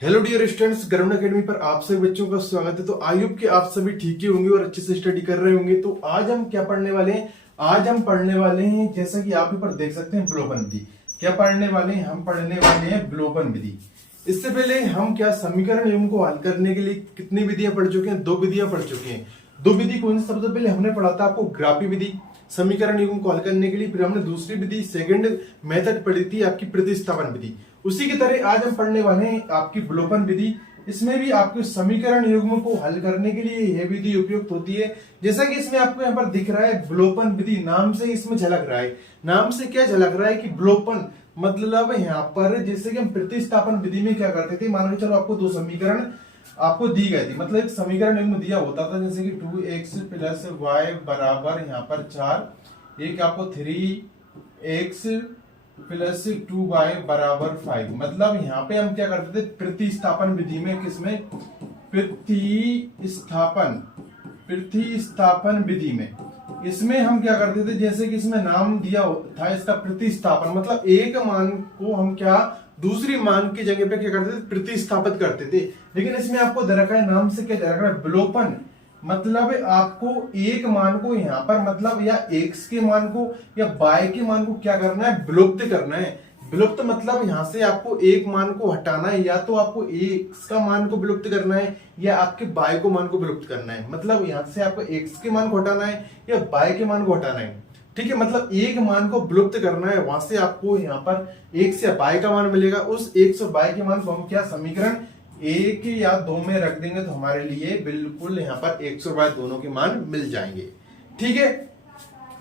Hello dear students, ground academy पर आप सभी बच्चों का स्वागत है। तो आई होप कि आप सभी ठीक ही होंगे और अच्छे से स्टडी कर रहे होंगे। तो आज हम क्या पढ़ने वाले हैं? आज हम पढ़ने वाले हैं, जैसा कि आप यहाँ पर देख सकते हैं, विलोपन विधि। क्या पढ़ने वाले हैं? हम पढ़ने वाले हैं विलोपन विधि। इससे पहले हम क्या समीकरण एवं को हल करने के लिए कितनी विधियां पढ़ चुके हैं? 2 विधियां पढ़ चुके हैं। 2 विधि कौन सी? सबसे पहले हमने पढ़ा था आपको ग्राफी विधि समीकरण एवं को हल करने के लिए। फिर हमने दूसरी विधि सेकंड मेथड पढ़ी थी आपकी प्रतिस्थापन विधि। उसी की तरह आज हम पढ़ने वाले हैं आपकी विलोपन विधि। इसमें भी आपके समीकरण युग्म को हल करने के लिए यह विधि उपयुक्त होती है। जैसा कि इसमें आपको यहाँ पर दिख रहा है विलोपन विधि, नाम से इसमें झलक रहा है। नाम से क्या झलक रहा है कि विलोपन मतलब यहाँ पर जैसे कि हम प्रतिस्थापन विधि में क्या करते थे, मान लो चलो आपको 2 समीकरण आपको दी गई थी, मतलब एक समीकरण युग्म दिया होता था जैसे कि 2x + y बराबर यहाँ पर 4, एक आपको 3x + 2y बराबर 5। मतलब यहाँ पे हम क्या करते थे प्रतिस्थापन विधि में, किसमें? प्रतिस्थापन विधि में। इसमें हम क्या करते थे, जैसे कि इसमें नाम दिया था इसका प्रतिस्थापन, मतलब एक मान को हम क्या दूसरी मान की जगह पे क्या करते थे? प्रतिस्थापित करते थे। लेकिन इसमें आपको दे रखा है, नाम से क्या दे रखा है? विलोपन। मतलब आपको एक मान को यहाँ पर मतलब या x के मान को या y के मान को क्या करना है? विलुप्त करना है। विलुप्त मतलब यहाँ से आपको एक मान को हटाना है, या तो आपको x का मान को विलुप्त करना है या आपके y को मान को विलुप्त करना है। मतलब यहाँ से आपको x के मान को हटाना है या y के मान को हटाना है। ठीक है, मतलब एक मान को विलुप्त करना है, वहां से आपको यहाँ पर x या y का मान मिलेगा। उस x और y के मान को हम क्या समीकरण 1 या 2 में रख देंगे तो हमारे लिए बिल्कुल यहाँ पर x और y दोनों के मान मिल जाएंगे। ठीक है,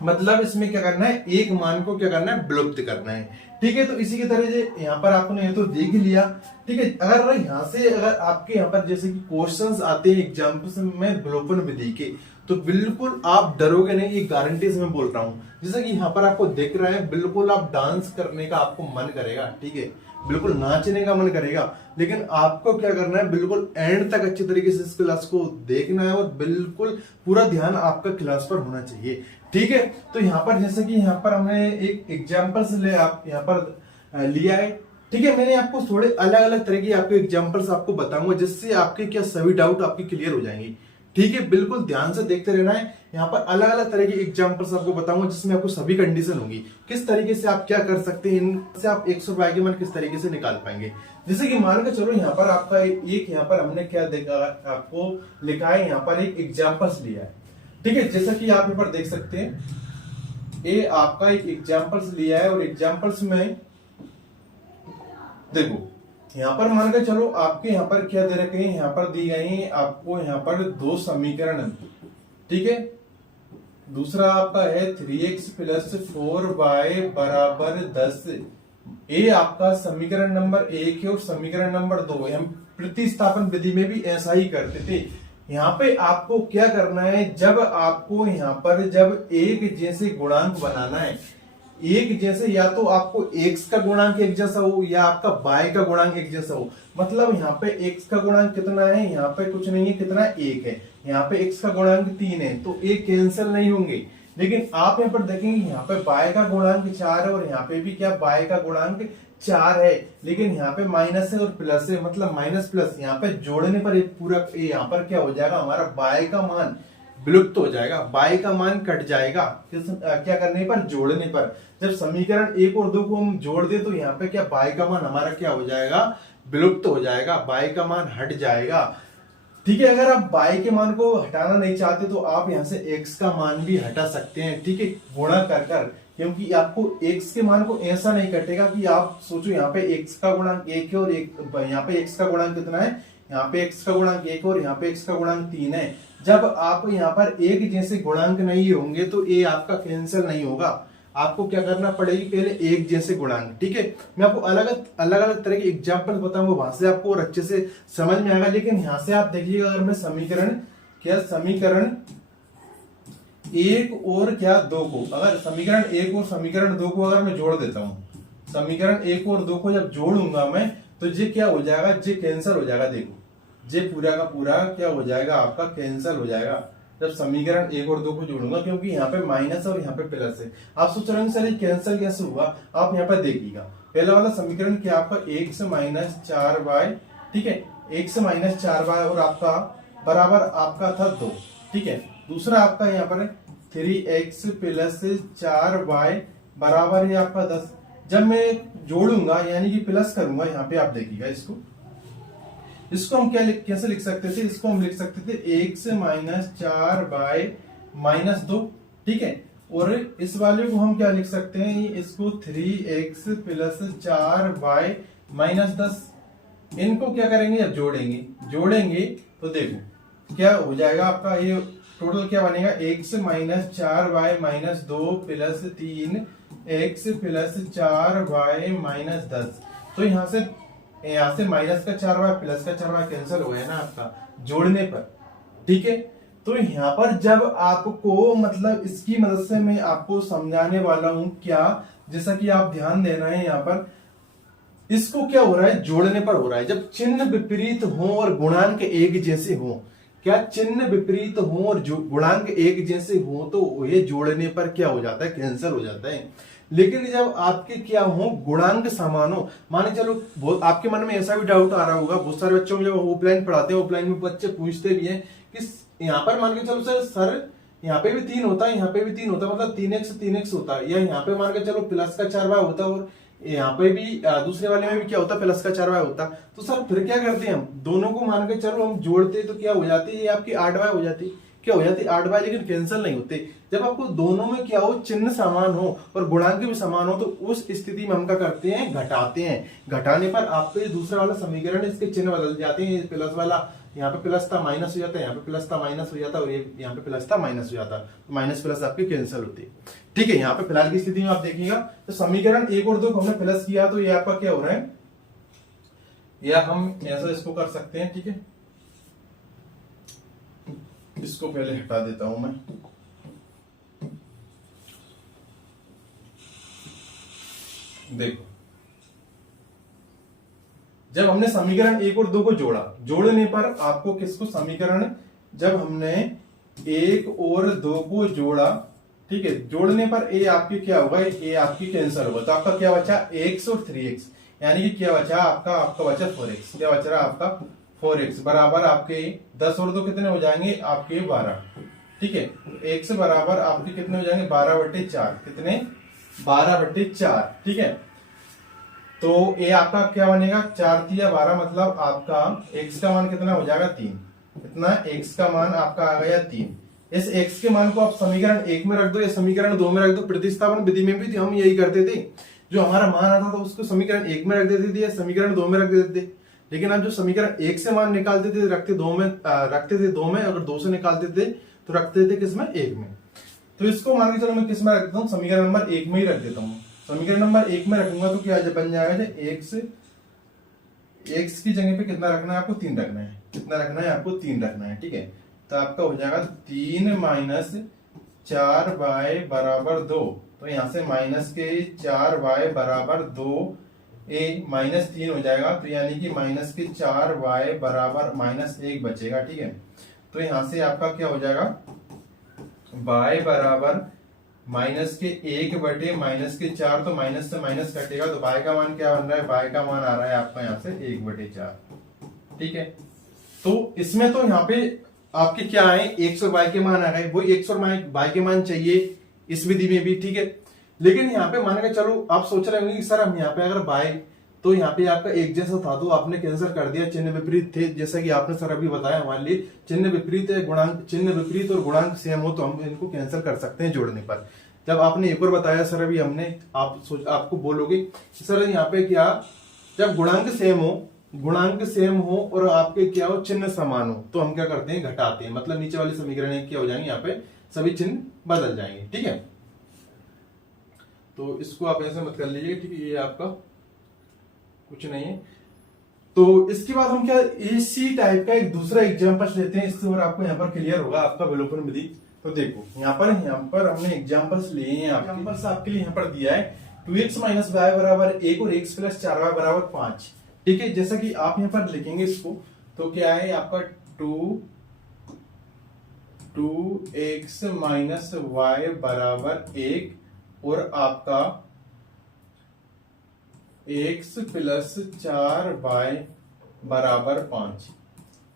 मतलब इसमें क्या करना है? एक मान को क्या करना है? विलुप्त करना है। ठीक है, तो इसी की तरह यहाँ पर आपने ये तो देख लिया। ठीक है, अगर यहाँ से अगर आपके यहाँ पर जैसे कि क्वेश्चंस आते हैं एग्जाम्पल्स में विलोपन विधि के, तो बिल्कुल आप डरोगे नहीं, ये गारंटी से मैं बोल रहा हूँ। जैसा कि यहाँ पर आपको दिख रहा है, बिल्कुल आप डांस करने का आपको मन करेगा। ठीक है, बिल्कुल नाचने का मन करेगा, लेकिन आपको क्या करना है? बिल्कुल एंड तक अच्छे तरीके से इस क्लास को देखना है और बिल्कुल पूरा ध्यान आपका क्लास पर होना चाहिए। ठीक है, तो यहाँ पर जैसे कि यहाँ पर हमने एक एग्जाम्पल्स ले आप यहाँ पर लिया है। ठीक है, मैंने आपको थोड़े अलग अलग तरह की आपके एग्जाम्पल्स आपको बताऊंगा, जिससे आपके क्या सभी डाउट आपके क्लियर हो जाएंगे। ठीक है, बिल्कुल ध्यान से देखते रहना है। यहाँ पर अलग अलग तरह की एग्जांपल्स आपको बताऊंगा, जिसमें आपको सभी कंडीशन होंगी, किस तरीके से आप क्या कर सकते हैं, इनसे आप x और y के मान किस तरीके से निकाल पाएंगे। जैसे कि मान के चलो यहाँ पर आपका एक यहाँ पर हमने क्या देखा, आपको लिखा है यहाँ पर एक एग्जाम्पल्स लिया है। ठीक है, जैसा कि आप यहाँ पर देख सकते हैं, ये आपका एक एग्जाम्पल्स लिया है और एग्जाम्पल्स में देखो यहाँ पर मान के चलो आपके यहाँ पर क्या दे रखे हैं, यहाँ पर दी गई है आपको यहाँ पर 2 समीकरण। ठीक है, दूसरा आपका है 3x + 4y बराबर 10। ये आपका समीकरण नंबर 1 है और समीकरण नंबर 2 है। हम प्रतिस्थापन विधि में भी ऐसा ही करते थे। यहाँ पे आपको क्या करना है, जब आपको यहाँ पर जब एक जैसे गुणांक बनाना है, एक जैसे, या तो आपको x का गुणांक एक जैसा हो या आपका y का गुणांक एक जैसा हो। मतलब यहाँ पे x का गुणांक कितना है? यहाँ पे कुछ नहीं है, कितना? 1 है। यहाँ पे x का गुणांक 3 है, तो एक कैंसिल नहीं होंगे। लेकिन आप यहाँ पर देखेंगे यहाँ पे y का गुणांक 4 है और यहाँ पे भी क्या y का गुणांक 4 है, लेकिन यहाँ पे माइनस है और प्लस है, मतलब माइनस प्लस यहाँ पे जोड़ने पर एक पूरा यहाँ पर क्या हो जाएगा, हमारा y का मान विलुप्त हो जाएगा, y का मान कट जाएगा। क्या करने पर? जोड़ने पर। जब समीकरण 1 और 2 को हम जोड़ दे तो यहाँ पे क्या y का मान हमारा क्या हो जाएगा? विलुप्त हो जाएगा, y का मान हट जाएगा। ठीक है, अगर आप y के मान को हटाना नहीं चाहते तो आप यहाँ से x का मान भी हटा सकते हैं। ठीक है, गुणा कर कर, क्योंकि आपको x के मान को ऐसा नहीं कटेगा कि आप सोचो यहाँ पे x का गुणांक 1 है और यहाँ पे x का गुणांक कितना है? यहाँ पे x का गुणांक 1 और यहाँ पे x का गुणांक 3 है। जब आप यहाँ पर एक जैसे गुणांक नहीं होंगे तो ये आपका कैंसिल नहीं होगा। आपको क्या करना पड़ेगी? पहले एक जैसे गुणांक। ठीक है, मैं आपको अलग अलग तरह के एग्जांपल बताऊंगा, वहां से आपको और अच्छे से समझ में आएगा। लेकिन यहाँ से आप देखिएगा, अगर मैं समीकरण 1 और क्या 2 को, अगर समीकरण 1 और समीकरण 2 को अगर मैं जोड़ देता हूँ, समीकरण 1 और 2 को जब जोड़ूंगा मैं, तो ये क्या हो जाएगा? ये कैंसिल हो जाएगा। देखो, ये पूरा का पूरा क्या हो जाएगा? आपका कैंसिल हो जाएगा जब समीकरण 1 और 2 को जोड़ूंगा, क्योंकि यहाँ पे माइनस और यहाँ पे प्लस है। आप सोच रहे हैं सर ये कैंसिल कैसे हुआ? आप यहाँ पर देखिएगा, पहला वाला समीकरण क्या आपका 1 से -4y ठीक है, x माइनस 4y और आपका बराबर आपका था 2, ठीक है। दूसरा आपका यहाँ पर 3x प्लस 4y बराबर है आपका 10। जब मैं जोड़ूंगा यानी कि प्लस करूंगा, यहाँ पे आप देखिएगा इसको हम कैसे लिख सकते थे, इसको हम लिख सकते थे x माइनस 4y माइनस 2, ठीक है। और इस वाले को हम क्या लिख सकते हैं, इसको 3x प्लस 4y माइनस 10। इनको क्या करेंगे, अब जोड़ेंगे तो देखो क्या हो जाएगा आपका, ये टोटल क्या बनेगा, x minus 4y minus 2 plus 3x plus 4y minus 10। तो यहाँ से माइनस का 4y प्लस का 4y कैंसिल हो गया ना आपका जोड़ने पर, ठीक है। तो यहाँ पर जब आपको मतलब इसकी मदद से मैं आपको समझाने वाला हूं क्या, जैसा कि आप ध्यान देना है यहाँ पर, इसको क्या हो रहा है, जोड़ने पर हो रहा है। जब चिन्ह विपरीत हो और गुणांक एक जैसे हो, क्या चिन्ह विपरीत हो और गुणांक एक जैसे हो तो ये जोड़ने पर क्या हो जाता है, कैंसिल हो जाता है। लेकिन जब आपके क्या हो, गुणांक समान हो, माने चलो आपके मन में ऐसा भी डाउट आ रहा होगा, बहुत सारे बच्चों में जब ऑफलाइन पढ़ाते हैं, ऑफलाइन में बच्चे पूछते भी हैं कि यहाँ पर मान के चलो सर यहाँ पे भी 3 होता है, यहाँ पे भी 3 होता है, मतलब 3x होता है, या यहाँ पे मान के चलो प्लस का 4y होता है, और यहाँ पे भी दूसरे वाले में भी क्या होता है, प्लस का 4y होता। तो सर फिर क्या करते हैं, हम दोनों को मान के चलो हम जोड़ते तो क्या हो जाती है, ये आपकी 8y हो जाती, क्या हो जाती है 8y, लेकिन कैंसिल नहीं होते। जब आपको दोनों में क्या हो, चिन्ह समान हो और गुणांक भी समान हो, तो उस स्थिति में हम क्या करते हैं, घटाते हैं। घटाने पर आपके दूसरे वाला समीकरण इसके चिन्ह बदल जाते हैं, प्लस वाला यहाँ पे प्लस था माइनस हो जाता है, यहाँ पे प्लस था माइनस हो जाता है, और ये यहाँ पे प्लस था माइनस हो जाता है, तो माइनस प्लस आपकी कैंसिल होती है, ठीक है। यहाँ पे फिलहाल की स्थिति में आप देखिएगा तो समीकरण 1 और 2 को हमने प्लस किया, तो ये आपका क्या हो रहा है, या हम ऐसा इसको कर सकते हैं, ठीक है। इसको पहले हटा देता हूं मैं, देखो जब हमने समीकरण 1 और 2 को जोड़ने पर आपको किसको समीकरण, जब हमने 1 और 2 को जोड़ा, ठीक है, जोड़ने पर ए आपकी क्या होगा, ए आपकी कैंसिल होगा, तो आपका क्या बचा, x और 3x, यानी कि क्या बचा आपका बचा 4x, क्या बच रहा आपका 4x बराबर आपके 10 और 2 कितने हो जाएंगे, आपके 12, ठीक है। x बराबर आपके कितने हो जाएंगे, 12/4, कितने 12/4, ठीक है। तो ये आपका क्या बनेगा, 4 तिया 12, मतलब आपका x का मान कितना हो जाएगा 3, कितना x का मान आपका आ गया 3। इस x के मान को आप समीकरण 1 में रख दो या समीकरण 2 में रख दो। प्रतिस्थापन विधि में भी हम यही करते थे, जो हमारा मान आता था उसको समीकरण 1 में रख देते थे या समीकरण 2 में रख देते थे। लेकिन आप जो समीकरण 1 से मान निकालते थे रखते थे 2 में, अगर 2 से निकालते थे तो रखते थे किसमें, 1 में। तो इसको मान के चलो मैं किस में रख देता हूँ, समीकरण नंबर 1 में ही रख देता हूँ। समीकरण नंबर 1 में रखूंगा तो क्या बन जाएगा, x की जगह पे कितना रखना है आपको, 3 रखना है, कितना रखना है आपको, 3 रखना है, ठीक है। तो आपका हो जाएगा 3 माइनस 4y बराबर 2, तो यहां से माइनस के 4y बराबर 2 ए माइनस 3 हो जाएगा, तो यानी कि माइनस के 4y बराबर -1 बचेगा, ठीक है। तो यहां से आपका क्या हो जाएगा, y बराबर माइनस के 1 बटे माइनस के 4, तो माइनस से माइनस कटेगा, तो y का मान क्या बन रहा है, y का मान आ रहा है आपका यहाँ से 1/4, ठीक है। तो इसमें तो यहाँ पे आपके क्या आए, x और y के मान आ गए, वो x और y के मान चाहिए इस विधि में भी, ठीक है। लेकिन यहाँ पे मान के चलो आप सोच रहे होंगे कि सर हम यहाँ पे अगर y, तो यहाँ पे आपका एक जैसा था तो आपने कैंसिल कर दिया, चिन्ह विपरीत थे, जैसा कि आपने सर अभी बताया हमारे लिए चिन्ह विपरीत है, गुणांक चिन्ह विपरीत और गुणांक सेम हो तो हम इनको कैंसिल कर सकते हैं जोड़ने पर। जब आपने एक और बताया सर अभी हमने, आपको बोलोगे सर यहाँ पे क्या, जब गुणांक सेम हो और आपके क्या हो, चिन्ह समान हो, तो हम क्या करते हैं, घटाते हैं, मतलब नीचे वाले समीकरण क्या हो जाएंगे, यहाँ पे सभी चिन्ह बदल जाएंगे, ठीक है। तो इसको आप ऐसे मत कर लीजिए, ठीक है, ये आपका कुछ नहीं है। तो इसके बाद हम क्या, इसी टाइप का एक दूसरा एग्जांपल लेते हैं, इससे और आपको यहाँ पर क्लियर होगा आपका विलोपन विधि। तो देखो यहाँ पर हमने एग्जांपल्स लिए हैं, एग्जांपल्स आपके लिए यहाँ पर दिया है 2x माइनस वाई बराबर 1 और x प्लस 4y बराबर 5, ठीक है। जैसा कि आप यहाँ पर लिखेंगे इसको, तो क्या है आपका 2x माइनस वाई बराबर 1 और आपका x प्लस 4y बराबर 5।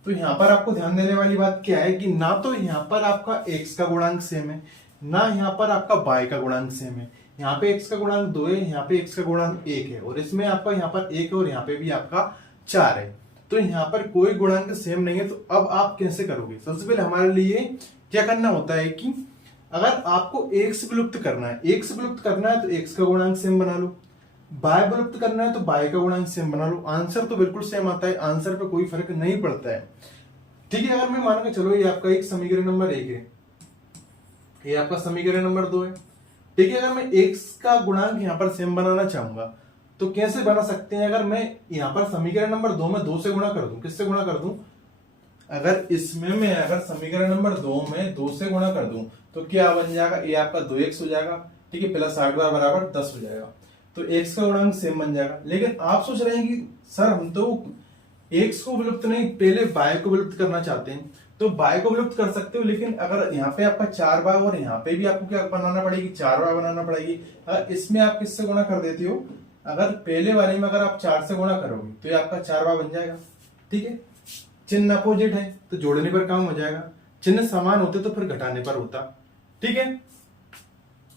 तो यहाँ पर आपको ध्यान देने वाली बात क्या है कि ना तो यहाँ पर आपका x का गुणांक सेम है, ना यहाँ पर आपका y का गुणांक सेम है। यहाँ पे x का गुणांक 2 है, यहाँ पे x का गुणांक 1 है, और इसमें आपका यहाँ पर 1 है और यहाँ पे भी आपका 4 है। तो यहाँ पर कोई गुणांक सेम नहीं है। तो अब आप कैसे करोगे? सबसे पहले हमारे लिए क्या करना होता है कि अगर आपको x विलुप्त करना है, x विलुप्त करना है तो x का गुणांक सेम बना लो, y विलुप्त करना है तो y का गुणांक सेम बना लो। आंसर तो बिल्कुल सेम आता है, आंसर पे कोई फर्क नहीं पड़ता है। ठीक है, अगर मैं मान के चलो ये आपका एक समीकरण नंबर 1 है, ये आपका समीकरण नंबर 2 है। ठीक है, अगर मैं x का गुणांक यहाँ पर सेम बनाना चाहूंगा तो कैसे बना सकते हैं? अगर मैं यहाँ पर समीकरण नंबर 2 में 2 से गुणा कर दूं, किससे गुणा कर दूं? अगर इसमें मैं अगर समीकरण नंबर 2 में 2 से गुणा कर दूं तो क्या बन जाएगा? ये आपका 2x हो जाएगा, ठीक है, प्लस 8 बार बराबर 10 हो जाएगा। तो x का गुणांक सेम बन जाएगा। लेकिन आप सोच रहे हैं कि सर हम तो x को विलुप्त नहीं, पहले y को विलुप्त करना चाहते हैं। तो y को विलुप्त कर सकते हो, लेकिन अगर यहाँ पे आपका 4y और यहाँ पे भी आपको क्या बनाना पड़ेगी? 4y बनाना पड़ेगी। अगर इसमें आप किससे गुणा कर देते हो? अगर पहले वाले में अगर आप 4 से गुणा करोगे तो ये आपका 4y बन जाएगा। ठीक है, चिन्ह अपोजिट है तो जोड़ने पर काम हो जाएगा, चिन्ह समान होते तो फिर घटाने पर होता। ठीक है,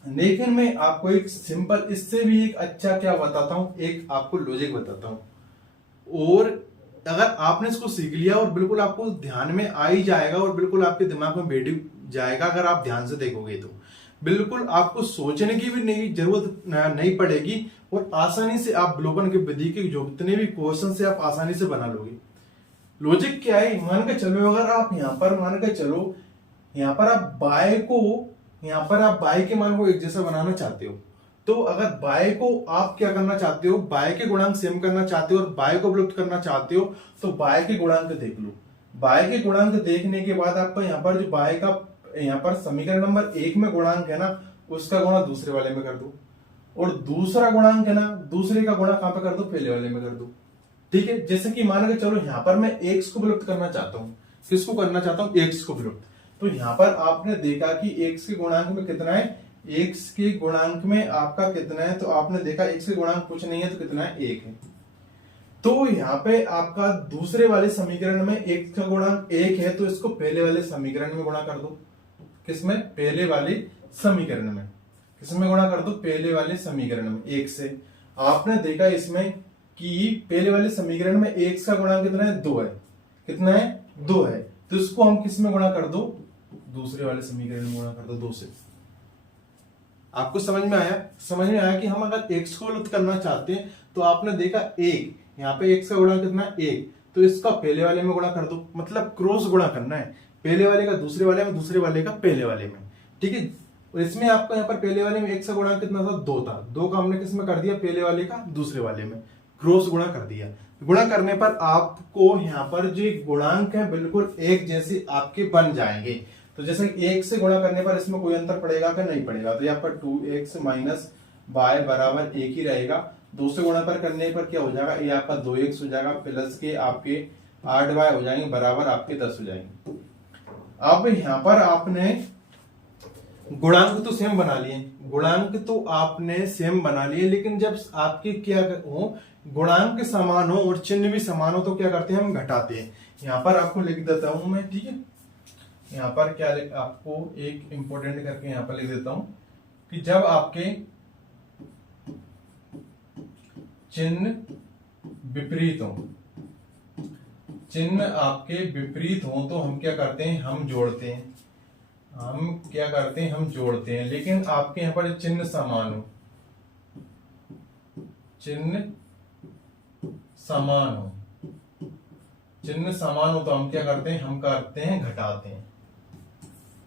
लेकिन मैं आपको एक सिंपल, इससे भी एक अच्छा क्या बताता हूं, एक आपको लॉजिक बताता हूं। और अगर आपने इसको सीख लिया और बिल्कुल आपको ध्यान में आ ही जाएगा और बिल्कुल आपके दिमाग में बैठ जाएगा, अगर आप ध्यान से देखोगे तो बिल्कुल आपको सोचने की भी नहीं जरूरत नहीं पड़ेगी और आसानी से आप विलोपन के विधि के जो जितने भी क्वेश्चन से आप आसानी से बना लोगे। लॉजिक क्या है? मान के चलो अगर आप यहाँ पर मान के चलो यहाँ पर आप बाय को, यहाँ पर आप बाय के मान को एक जैसा बनाना चाहते हो, तो अगर बाय को आप क्या करना चाहते हो? बाय के गुणांक सेम करना चाहते हो और बाय को विलुप्त करना चाहते हो, तो बाय के गुणांक देख लो। बाय के गुणांक देखने के बाद आपका यहाँ पर जो बाय का यहाँ पर समीकरण नंबर 1 में गुणांक है ना, उसका गुणा दूसरे वाले में कर दो, और दूसरा गुणांक है ना, दूसरे का गुणा कहां पे कर दो? पहले वाले में कर दो। ठीक है, जैसे कि मान के चलो यहाँ पर मैं x को विलुप्त करना चाहता हूँ। किसको करना चाहता हूँ? x को विलुप्त। तो यहाँ पर आपने देखा कि x के गुणांक में कितना है? x के गुणांक में आपका कितना है? तो आपने देखा x के गुणांक कुछ नहीं है तो कितना है? 1 है। तो यहाँ पे आपका दूसरे वाले समीकरण में x का गुणांक 1 है, तो इसको पहले वाले समीकरण में गुणा कर दो। किसमें? पहले वाले समीकरण में। किसमें गुणा कर दो? पहले वाले समीकरण में 1 से। आपने देखा इसमें कि पहले वाले समीकरण में x का गुणांक कितना है? 2 है। कितना है? 2 है। तो इसको हम किस में गुणा कर दो? दूसरे वाले समीकरण में गुणा कर दो 2 से। आपको समझ में आया? समझ में आया कि हम अगर x को विलुप्त करना चाहते हैं तो आपने देखा 1, यहाँ पे x का गुणांक कितना है? 1, तो इसका पहले वाले में गुणा कर दो, मतलब क्रॉस गुणा करना है, पहले वाले का दूसरे वाले में, दूसरे वाले का पहले वाले में। ठीक है, और इसमें आपको यहाँ पर पहले वाले में x का गुणांक कितना था? 2 था। 2 का हमने किस में कर दिया? पहले वाले का दूसरे वाले में, क्रॉस गुणा कर दिया। गुणा करने पर आपको यहाँ पर जो गुणांक है बिल्कुल एक जैसे आपके बन जाएंगे। तो जैसे 1 से गुणा करने पर इसमें कोई अंतर पड़ेगा कि नहीं पड़ेगा? तो यहाँ पर 2x माइनस y बराबर 1 ही रहेगा। 2 से गुणा पर करने पर क्या हो जाएगा? ये आपका 2x हो जाएगा, प्लस के आपके 8y हो जाएंगे, बराबर आपके 10 हो जाएंगे। अब यहाँ पर आपने गुणांक तो सेम बना लिए, गुणांक तो आपने सेम बना लिए, लेकिन जब आपके क्या हो, गुणांक समान हो और चिन्ह भी समान हो तो क्या करते हैं? हम घटाते हैं। यहाँ पर आपको लिख देता हूं मैं। ठीक है, यहाँ पर क्या आपको एक इंपॉर्टेंट करके यहाँ पर लिख देता हूं कि जब आपके चिन्ह विपरीत हो, चिन्ह आपके विपरीत हो तो हम क्या करते हैं? हम जोड़ते हैं। हम क्या करते हैं? हम जोड़ते हैं। लेकिन आपके यहाँ पर चिन्ह समान हो, चिन्ह समान हो, चिन्ह समान हो तो हम क्या करते हैं? हम करते हैं घटाते हैं।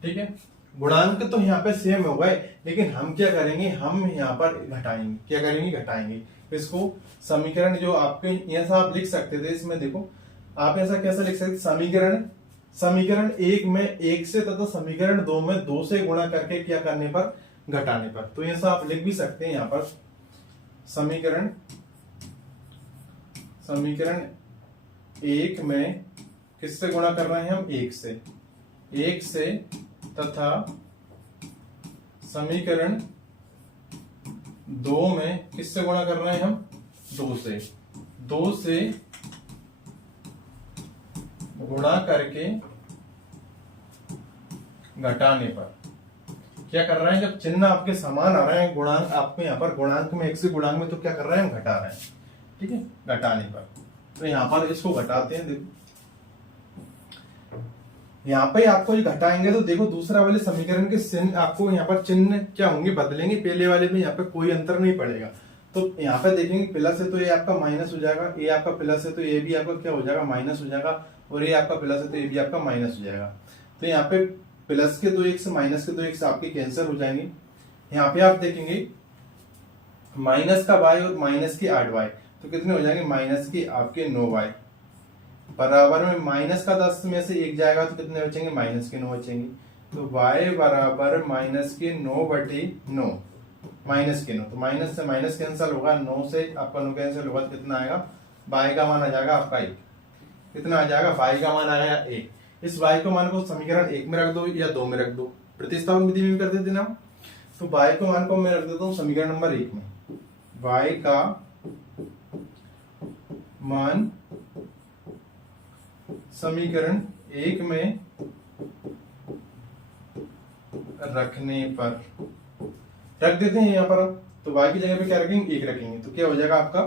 ठीक है, गुणांक तो यहाँ पे सेम हो गए, लेकिन हम क्या करेंगे? हम यहाँ पर घटाएंगे। क्या करेंगे? घटाएंगे। इसको समीकरण जो आपके ऐसा आप लिख सकते थे, इसमें देखो आप ऐसा कैसा लिख सकते? समीकरण 1 में 1 से तथा समीकरण 2 में 2 से गुणा करके क्या करने पर? घटाने पर। तो ऐसा आप लिख भी सकते हैं यहाँ पर समीकरण 1 में किससे गुणा कर रहे हैं हम? 1 से तथा समीकरण 2 में किससे गुणा कर रहे हैं हम? 2 से गुणा करके घटाने पर क्या कर रहे हैं, जब चिन्ह आपके समान आ रहे हैं, गुणांक आपको यहाँ पर गुणांक में एक से गुणांक में, तो क्या कर रहे हैं, हम घटा रहे हैं, ठीक है, घटाने पर। तो यहाँ पर इसको घटाते हैं, देखो यहाँ पे आपको ये घटाएंगे तो देखो दूसरा वाले समीकरण के चिन्ह आपको यहाँ पर चिन्ह क्या होंगे, बदलेंगे, पहले वाले में यहाँ पे कोई अंतर नहीं पड़ेगा। तो यहाँ पे देखेंगे प्लस है तो ये आपका माइनस हो जाएगा, ये आपका प्लस है तो ये भी आपका क्या हो जाएगा, माइनस हो जाएगा, और ये आपका प्लस है तो ये भी आपका माइनस हो जाएगा। तो यहाँ पे प्लस के 2x माइनस के 2x आपके कैंसिल हो जाएंगे। यहाँ पे आप देखेंगे माइनस का y और माइनस की 8y, तो कितने हो जाएंगे, माइनस की आपके 9y, बराबर में माइनस का 10 में से 1 जाएगा तो कितने बचेंगे, माइनस के 9 बचेंगे। तो y बराबर माइनस के 9/9, माइनस के 9, तो माइनस से माइनस कैंसिल होगा, 9 से आपका 9 कैंसिल होगा, तो कितना आएगा, y का मान आ जाएगा आपका 1। कितना आ जाएगा, y का मान आएगा 1। इस y को मान को समीकरण 1 में रख दो या 2 में रख दो, प्रतिस्थापन विधि में कर देते ना। तो y को मान को मैं रख देता हूँ समीकरण नंबर 1 में, y का मान समीकरण 1 में रखने पर रख देते हैं यहाँ पर। तो y की जगह पे क्या रखेंगे, 1 रखेंगे, तो क्या हो जाएगा आपका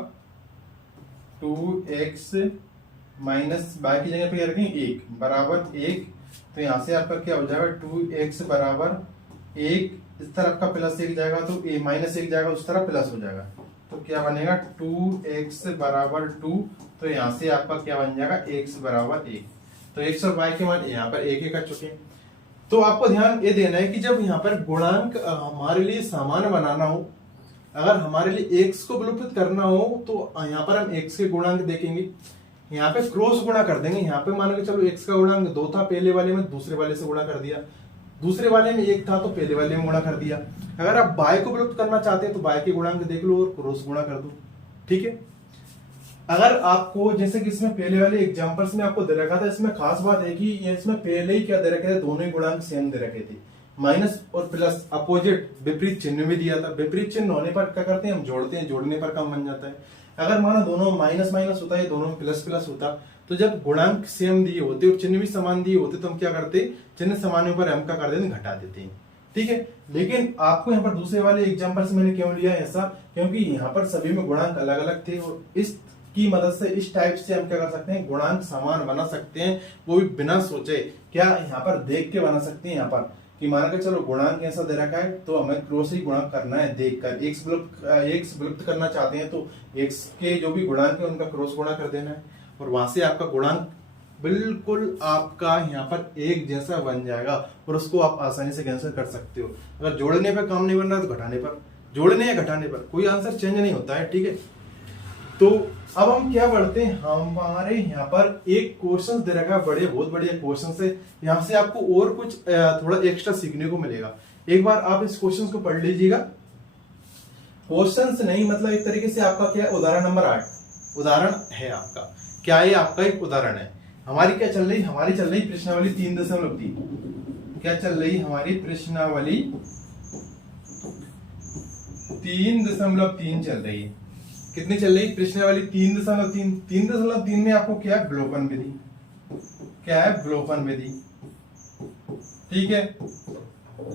2x माइनस y की जगह पे क्या रखेंगे, 1 बराबर 1। तो यहाँ से आपका क्या हो जाएगा, 2x बराबर 1, इस तरफ का प्लस 1 जाएगा तो a माइनस 1 जाएगा, उस तरफ प्लस हो जाएगा, तो क्या बनेगा 2x बराबर 2। तो यहाँ से आपका क्या बन जाएगा, x बराबर 1। तो x और y के मान यहाँ पर 1 आ चुके हैं। तो आपको ध्यान ये देना है कि जब यहाँ पर गुणांक हमारे लिए सामान्य बनाना हो, अगर हमारे लिए x को विलुप्त करना हो तो यहाँ पर हम x के गुणांक देखेंगे, यहाँ पे क्रॉस गुणा कर देंगे। यहाँ पे मान के चलो x का गुणांक 2 था पहले वाले में, दूसरे वाले से गुणा कर दिया, दूसरे वाले में 1 था तो पहले वाले में गुणा कर दिया। अगर आप y को विलुप्त करना चाहते हैं तो y के गुणांक देख लो और क्रॉस गुणा कर दो, ठीक है। अगर आपको जैसे कि इसमें पहले वाले एग्जांपल्स में आपको दे रखा था, इसमें खास बात है कि ये इसमें पहले ही क्या दे रखे थे, दोनों ही गुणांक सेम दे रखे थे, माइनस और प्लस अपोजिट विपरीत चिन्ह भी दिया था। विपरीत चिन्ह होने पर क्या करते हैं, हम जोड़ते हैं, जोड़ने पर काम बन जाता है। अगर माना दोनों माइनस माइनस होता है, दोनों प्लस प्लस होता, तो जब गुणांक सेम दिए होते और चिन्ह भी समान दिए होते तो हम क्या करते, चिन्ह समान पर हम क्या कर देते, घटा देते हैं, ठीक है। लेकिन आपको यहाँ पर दूसरे वाले एग्जांपल्स मैंने क्यों लिया ऐसा, क्योंकि यहाँ पर सभी में गुणांक अलग अलग थे और इस की मदद से इस टाइप से हम क्या कर सकते हैं, गुणांक समान बना सकते हैं, वो भी बिना सोचे। क्या यहाँ पर देख के बना सकते हैं, यहाँ पर कि मान के चलो गुणांक ऐसा दे रखा है तो हमें क्रॉस ही गुणा करना है देखकर। एक्स विलुप्त करना चाहते हैं तो एक्स के जो भी गुणांक है उनका क्रॉस गुणा कर देना है और वहां से आपका गुणांक बिल्कुल आपका यहाँ पर एक जैसा बन जाएगा और उसको आप आसानी से कैंसिल कर सकते हो। अगर जोड़ने पर काम नहीं बन रहा तो घटाने पर, जोड़ने या घटाने पर कोई आंसर चेंज नहीं होता है, ठीक है। तो अब हम क्या बढ़ते हैं, हमारे यहाँ पर एक क्वेश्चन दे रखा है, बहुत बढ़िया क्वेश्चन है। यहाँ से आपको और कुछ थोड़ा एक्स्ट्रा सीखने को मिलेगा। एक बार आप इस क्वेश्चन को पढ़ लीजिएगा। क्वेश्चन नहीं मतलब एक तरीके से आपका क्या, उदाहरण नंबर 8 उदाहरण है आपका, क्या ये आपका एक उदाहरण है। हमारी क्या चल रही, हमारी चल रही प्रश्नावली 3.3। क्या चल रही हमारी प्रश्नावली 3.3 चल रही है। कितनी चल रही प्रश्नावली 3.3। 3.3 में आपको क्या है, विलोपन विधि, क्या है, विलोपन विधि, ठीक है।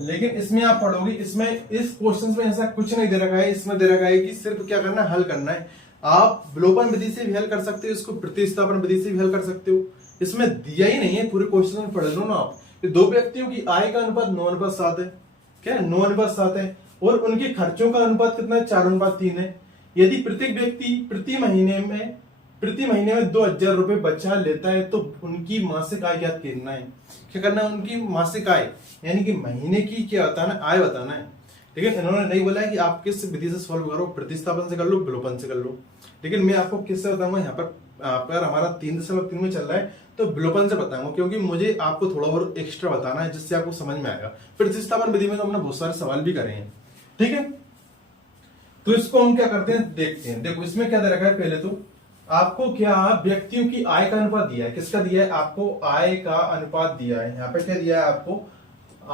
लेकिन इसमें आप पढ़ोगे, इसमें इस क्वेश्चन में ऐसा कुछ नहीं दे रखा है, इसमें दे रखा है कि सिर्फ क्या करना है, हल करना है। आप विलोपन विधि से भी हल कर सकते हो, इसको प्रतिस्थापन विधि से भी हल कर सकते हो। इसमें दिया ही नहीं है, पूरे क्वेश्चन में पढ़ लो ना आप। दो व्यक्तियों की आय का अनुपात 9:7 है, क्या है, 9:7 है, और उनके खर्चों का अनुपात कितना है, 4:3 है। यदि प्रत्येक व्यक्ति प्रति महीने में 2,000 रुपए बचा लेता है तो उनकी मासिक आय ज्ञात करना है। क्या करना है, उनकी मासिक आय यानी कि महीने की क्या बताना है, आय बताना है। लेकिन इन्होंने नहीं बोला है कि आप किस विधि से सॉल्व करो, प्रतिस्थापन से कर लो, विलोपन से कर लो। लेकिन मैं आपको किससे बताऊंगा, यहाँ पर अगर हमारा 3.3 में चल रहा है तो विलोपन से बताऊंगा, क्योंकि मुझे आपको थोड़ा और एक्स्ट्रा बताना है जिससे आपको समझ में आएगा। प्रतिस्थापन विधि में तो हमने बहुत सारे सवाल भी करे हैं, ठीक है। तो इसको हम क्या करते हैं, देखते हैं। देखो इसमें क्या दे रखा है, पहले तो आपको क्या व्यक्तियों की आय का अनुपात दिया है। किसका दिया है, आपको आय का अनुपात दिया है। यहाँ पे क्या दिया है, आपको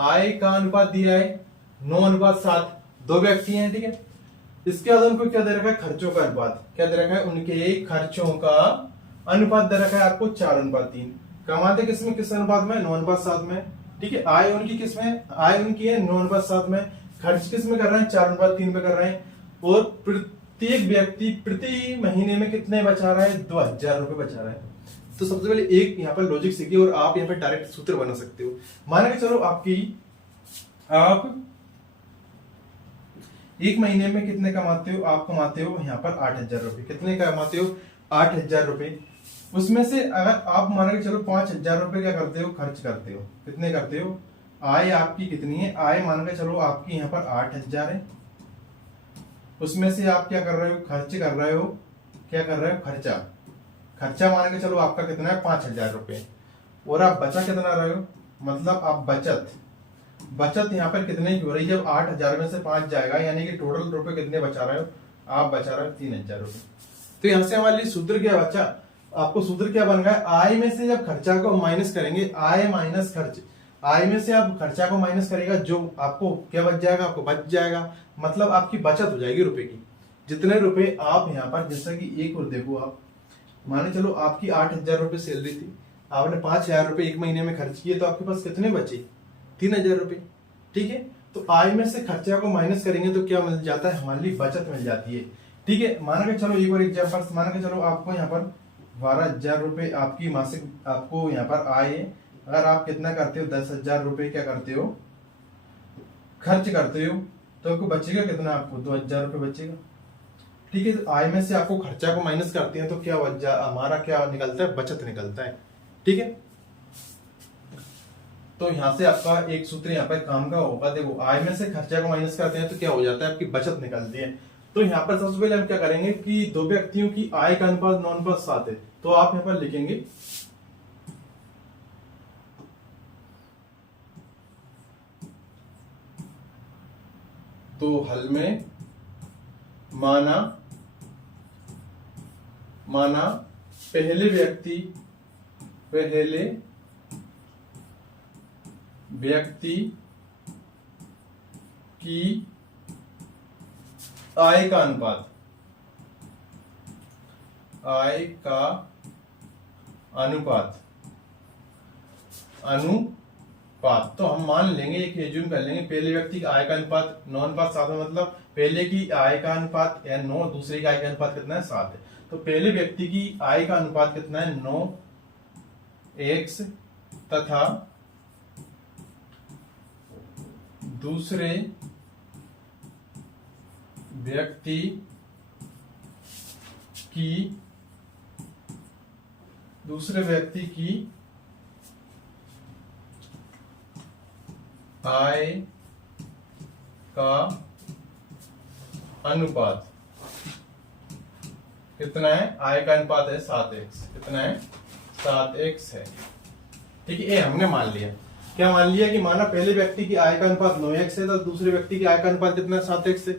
आय का अनुपात दिया है 9:7, 2 व्यक्ति हैं, ठीक है। इसके बाद उनको क्या दे रखा है, खर्चों का अनुपात क्या दे रखा है, उनके खर्चों का अनुपात दे रखा है आपको 4:3। कमाते किसमें, किस अनुपात में, 9:7 में। ठीक है, आय उनकी किसमें, आय उनकी है 9:7 में। खर्च किसमें कर रहे हैं, 4:3 में कर रहे हैं। और प्रत्येक व्यक्ति प्रति महीने में कितने बचा रहा है, 2000 रुपए बचा रहा है। तो सबसे पहले एक यहाँ पर लॉजिक सीखिए और आप यहाँ पर डायरेक्ट सूत्र बना सकते हो। माना कि चलो आप एक महीने में कितने कमाते हो, आप कमाते हो यहाँ पर 8000 रुपए। कितने कमाते हो, 8000 रुपए। उसमें से अगर आप माना कि चलो 5000 रुपए क्या करते हो, खर्च करते हो। कितने करते हो, आय आपकी कितनी है, आय मान के चलो आपकी यहाँ पर 8000 है। उसमें से आप क्या कर रहे हो, खर्च कर रहे हो। क्या कर रहे हो, खर्चा। खर्चा मान के चलो आपका कितना है, 5000 रुपए। और आप बचा कितना रहे हो, मतलब आप बचत यहाँ पर कितने की हो रही है, जब 8000 में से 5 जाएगा, यानी कि टोटल रुपए कितने बचा रहे हो, आप बचा रहे हो 3000 रुपए। तो यहाँ से हमारे लिए सूत्र क्या बचा, आपको सूत्र क्या बन गया, आय में से जब खर्चा को माइनस करेंगे, आय माइनस खर्च, आय में से आप खर्चा को माइनस करेगा, जो आपको क्या बच जाएगा, आपको बच जाएगा, मतलब आपकी बचत हो जाएगी रुपए की। जितने रुपए आप यहाँ पर, जैसा कि एक और देखो, आप माने चलो आपकी 8000 रुपए सैलरी थी, आपने 5000 रुपए एक महीने में खर्च किए, तो आपके पास कितने बचे, 3000 रुपए। ठीक है, तो आय में से खर्चा को माइनस करेंगे तो क्या मिल जाता है, हमारे लिए बचत मिल जाती है। ठीक है, माना कि चलो एक और एग्जांपल, माना कि चलो आपको यहाँ पर 12000 रुपए आपकी मासिक आपको यहाँ पर आय है। अगर आप कितना करते हो, 10000 रुपए क्या करते हो, खर्च करते हो, तो आपको बचेगा कितना, आपको 2000 रुपए बचेगा। ठीक है, तो आय में से आपको खर्चा को माइनस करते हैं तो क्या हमारा क्या निकलता है, बचत निकलता है। ठीक है, तो यहां से आपका एक सूत्र यहाँ पर काम का होगा। देखो, आय में से खर्चा को माइनस करते हैं तो क्या हो जाता है, आपकी बचत निकलती है। तो यहाँ पर सबसे पहले हम क्या करेंगे कि दो व्यक्तियों की आय का अनुपात 9:7 है, तो आप यहाँ पर लिखेंगे तो हल में माना पहले व्यक्ति की आय का अनुपात तो हम मान लेंगे, एक एज्यूम कर लेंगे, पहले व्यक्ति की आय का अनुपात 9:7 है, मतलब पहले की आय का अनुपात 9, दूसरे की आय का अनुपात कितना है, 7 है। तो पहले व्यक्ति की आय का अनुपात कितना है, 9x, तथा दूसरे व्यक्ति की आय का अनुपात कितना है, आय का अनुपात है 7x। कितना है, 7x है। ठीक है, ये हमने मान लिया। क्या मान लिया कि माना पहले व्यक्ति की आय का अनुपात 9x है, तो दूसरे व्यक्ति की आय का अनुपात कितना है, 7x है।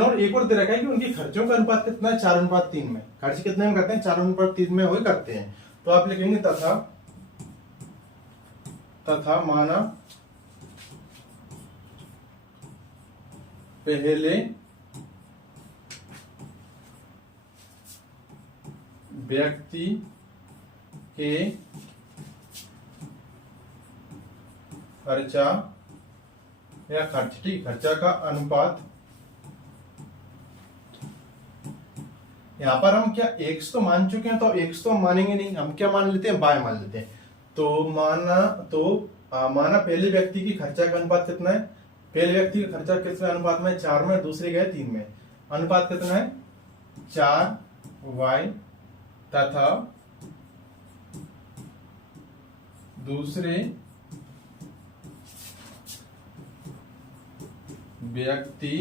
और एक और दे रखा है कि उनकी खर्चों का अनुपात कितना है, 4:3 में। खर्च कितने में करते हैं, 4:3 में वही करते हैं। तो आप लिखेंगे तथा माना पहले व्यक्ति के खर्चा या खर्च, ठीक, खर्चा का अनुपात, यहां पर हम क्या x तो मान चुके हैं, तो x तो हम मानेंगे नहीं, हम क्या मान लेते हैं, y मान लेते हैं। तो माना पहले व्यक्ति की खर्चा का अनुपात कितना है, पहले व्यक्ति का खर्चा किसमें अनुपात में, 4 में, दूसरे का है 3 में। अनुपात कितना है, 4y, तथा दूसरे व्यक्ति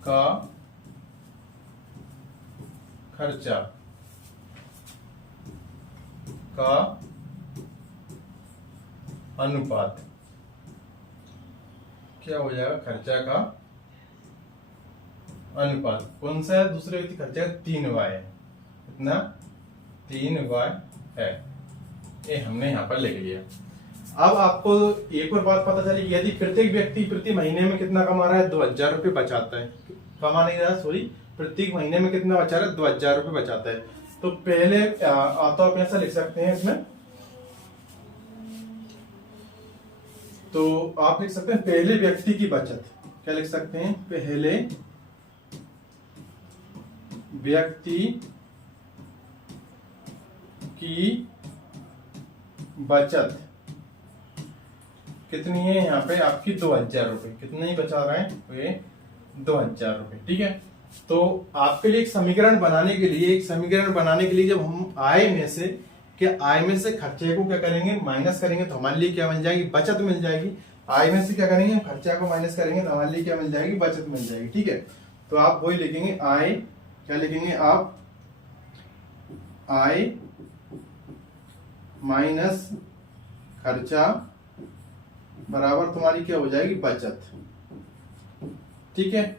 का खर्चा का अनुपात क्या हो जाएगा, खर्चा का अनुपात कौन सा है, दूसरे व्यक्ति खर्चा 3y है। कितना, 3y है। ये हमने यहां पर लिख लिया। अब आपको एक और बात पता चली, यदि प्रत्येक व्यक्ति प्रति महीने में कितना कमा रहा है, 2000 रुपए बचाता है, कमा नहीं रहा, सॉरी, प्रत्येक महीने में कितना बचा रहा है, 2000 रुपए बचाता है, तो पहले तो आप ऐसा लिख सकते हैं इसमें, तो आप लिख सकते हैं पहले व्यक्ति की बचत। क्या लिख सकते हैं? पहले व्यक्ति की बचत कितनी है? यहाँ पे आपकी 2000 रुपए। कितने ही बचा रहा है? ये 2000 रुपए। ठीक है, तो आपके लिए एक समीकरण बनाने के लिए जब हम आय में से खर्चे को क्या करेंगे? माइनस करेंगे, तो हमारे लिए क्या मिल जाएगी? बचत मिल जाएगी। आय में से क्या करेंगे? खर्चा को माइनस करेंगे, तो हमारे लिए क्या मिल जाएगी? बचत मिल जाएगी। ठीक है, तो आप वही लिखेंगे आय, क्या लिखेंगे आप? आय माइनस खर्चा बराबर तुम्हारी क्या हो जाएगी? बचत। ठीक है,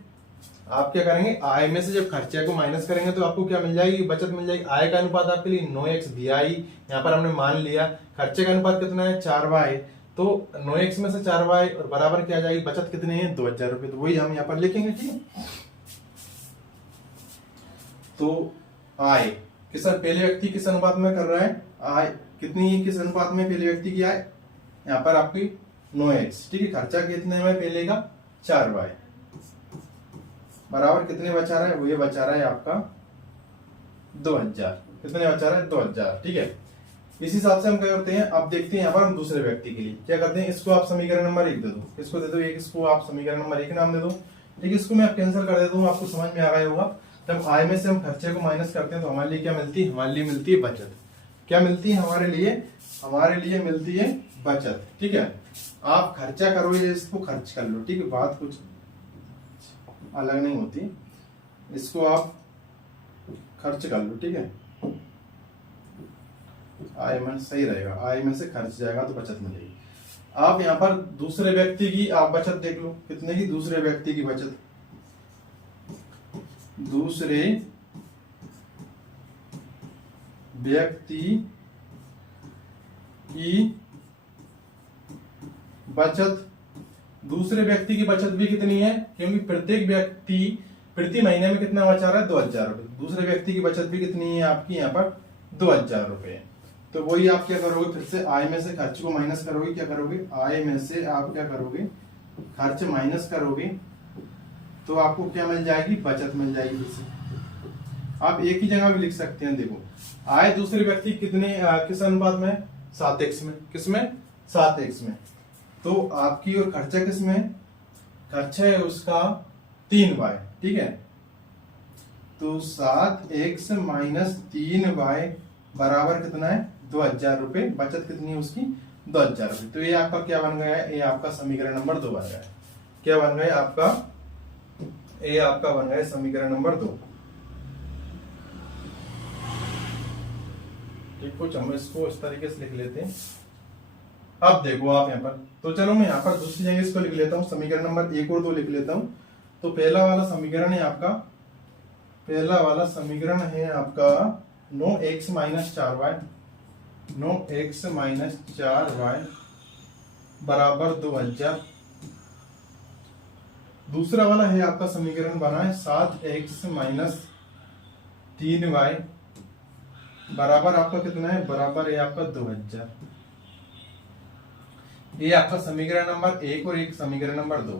आप क्या करेंगे? आय में से जब खर्चे को माइनस करेंगे तो आपको क्या मिल जाएगी? बचत मिल जाएगी। आय का अनुपात आपके लिए 9x दिया ही, यहाँ पर हमने मान लिया। खर्चे का अनुपात कितना है? 4y, तो 9x में से 4y और बराबर क्या आ जाएगी? बचत कितनी है? 2000 रुपए। तो वही हम यहाँ पर लिखेंगे। ठीक है, तो आय किस पहले व्यक्ति किस अनुपात में कर रहा है? आय कितनी है? किस अनुपात में पहले व्यक्ति की आय? यहाँ पर आपकी 9x। ठीक है, खर्चा कितने में पहले का? 4y बराबर कितने बचा रहा है? वो ये बचा रहा है आपका 2000। कितने बचा रहा है? 2000। ठीक है, इस हिसाब से हम क्या करते हैं? अब देखते हैं यहाँ पर हम दूसरे व्यक्ति के लिए क्या करते हैं। इसको आप समीकरण नंबर 1 दे दो, इसको दे दो 1, इसको आप समीकरण नंबर 1 नाम दे दो। ठीक है, इसको मैं कैंसिल कर देता हूँ, आपको समझ में आ रहा होगा। जब आय में से हम खर्चे को माइनस करते हैं तो हमारे लिए क्या मिलती है? हमारे लिए मिलती है बचत। क्या मिलती है हमारे लिए? हमारे लिए मिलती है बचत। ठीक है, आप खर्चा करो, इसको खर्च कर लो। ठीक है, बात कुछ अलग नहीं होती, इसको आप खर्च कर लो। ठीक है, आय में सही रहेगा, आय में से खर्च जाएगा तो बचत मिलेगी। आप यहाँ पर दूसरे व्यक्ति की आप बचत देख लो, कितने की? दूसरे व्यक्ति की बचत, दूसरे व्यक्ति की बचत। दूसरे व्यक्ति की बचत भी कितनी है? क्योंकि प्रत्येक व्यक्ति प्रति महीने में कितना बचा रहा है? 2000 रुपए। दूसरे व्यक्ति की बचत भी कितनी है आपकी? यहाँ पर 2000 रुपए। तो वही आप क्या करोगे? फिर से आय में से खर्च को माइनस करोगे। क्या करोगे? आय में से आप क्या करोगे? खर्च माइनस करोगे, तो आपको क्या मिल जाएगी? बचत मिल जाएगी। फिर से आप एक ही जगह भी लिख सकते हैं। देखो, आय दूसरे व्यक्ति कितने किस अनुपात में? 7x में। किसमें? 7x में। तो आपकी और खर्चा किसमें? खर्चा है उसका 3y। ठीक है, तो 7x माइनस 3y बराबर कितना है? 2000 रुपए। बचत कितनी है उसकी? 2000 रुपए। तो ये आपका क्या बन गया है? ये आपका समीकरण नंबर 2 बन गया है। क्या बन गया आपका? ये आपका बन गया समीकरण नंबर 2। ठीक, कुछ हम इसको इस तरीके से लिख लेते हैं। अब देखो आप यहाँ पर, तो चलो मैं यहाँ पर दूसरी जगह इसको लिख लेता हूँ, समीकरण नंबर 1 और 2 लिख लेता हूँ। तो पहला वाला समीकरण है आपका 9x minus 4y, 9x minus 4y बराबर 2000। दूसरा वाला है आपका समीकरण बना है 7x माइनस 3y बराबर आपका कितना है? बराबर है आपका 2000। ये आपका समीकरण नंबर 1 और एक समीकरण नंबर 2।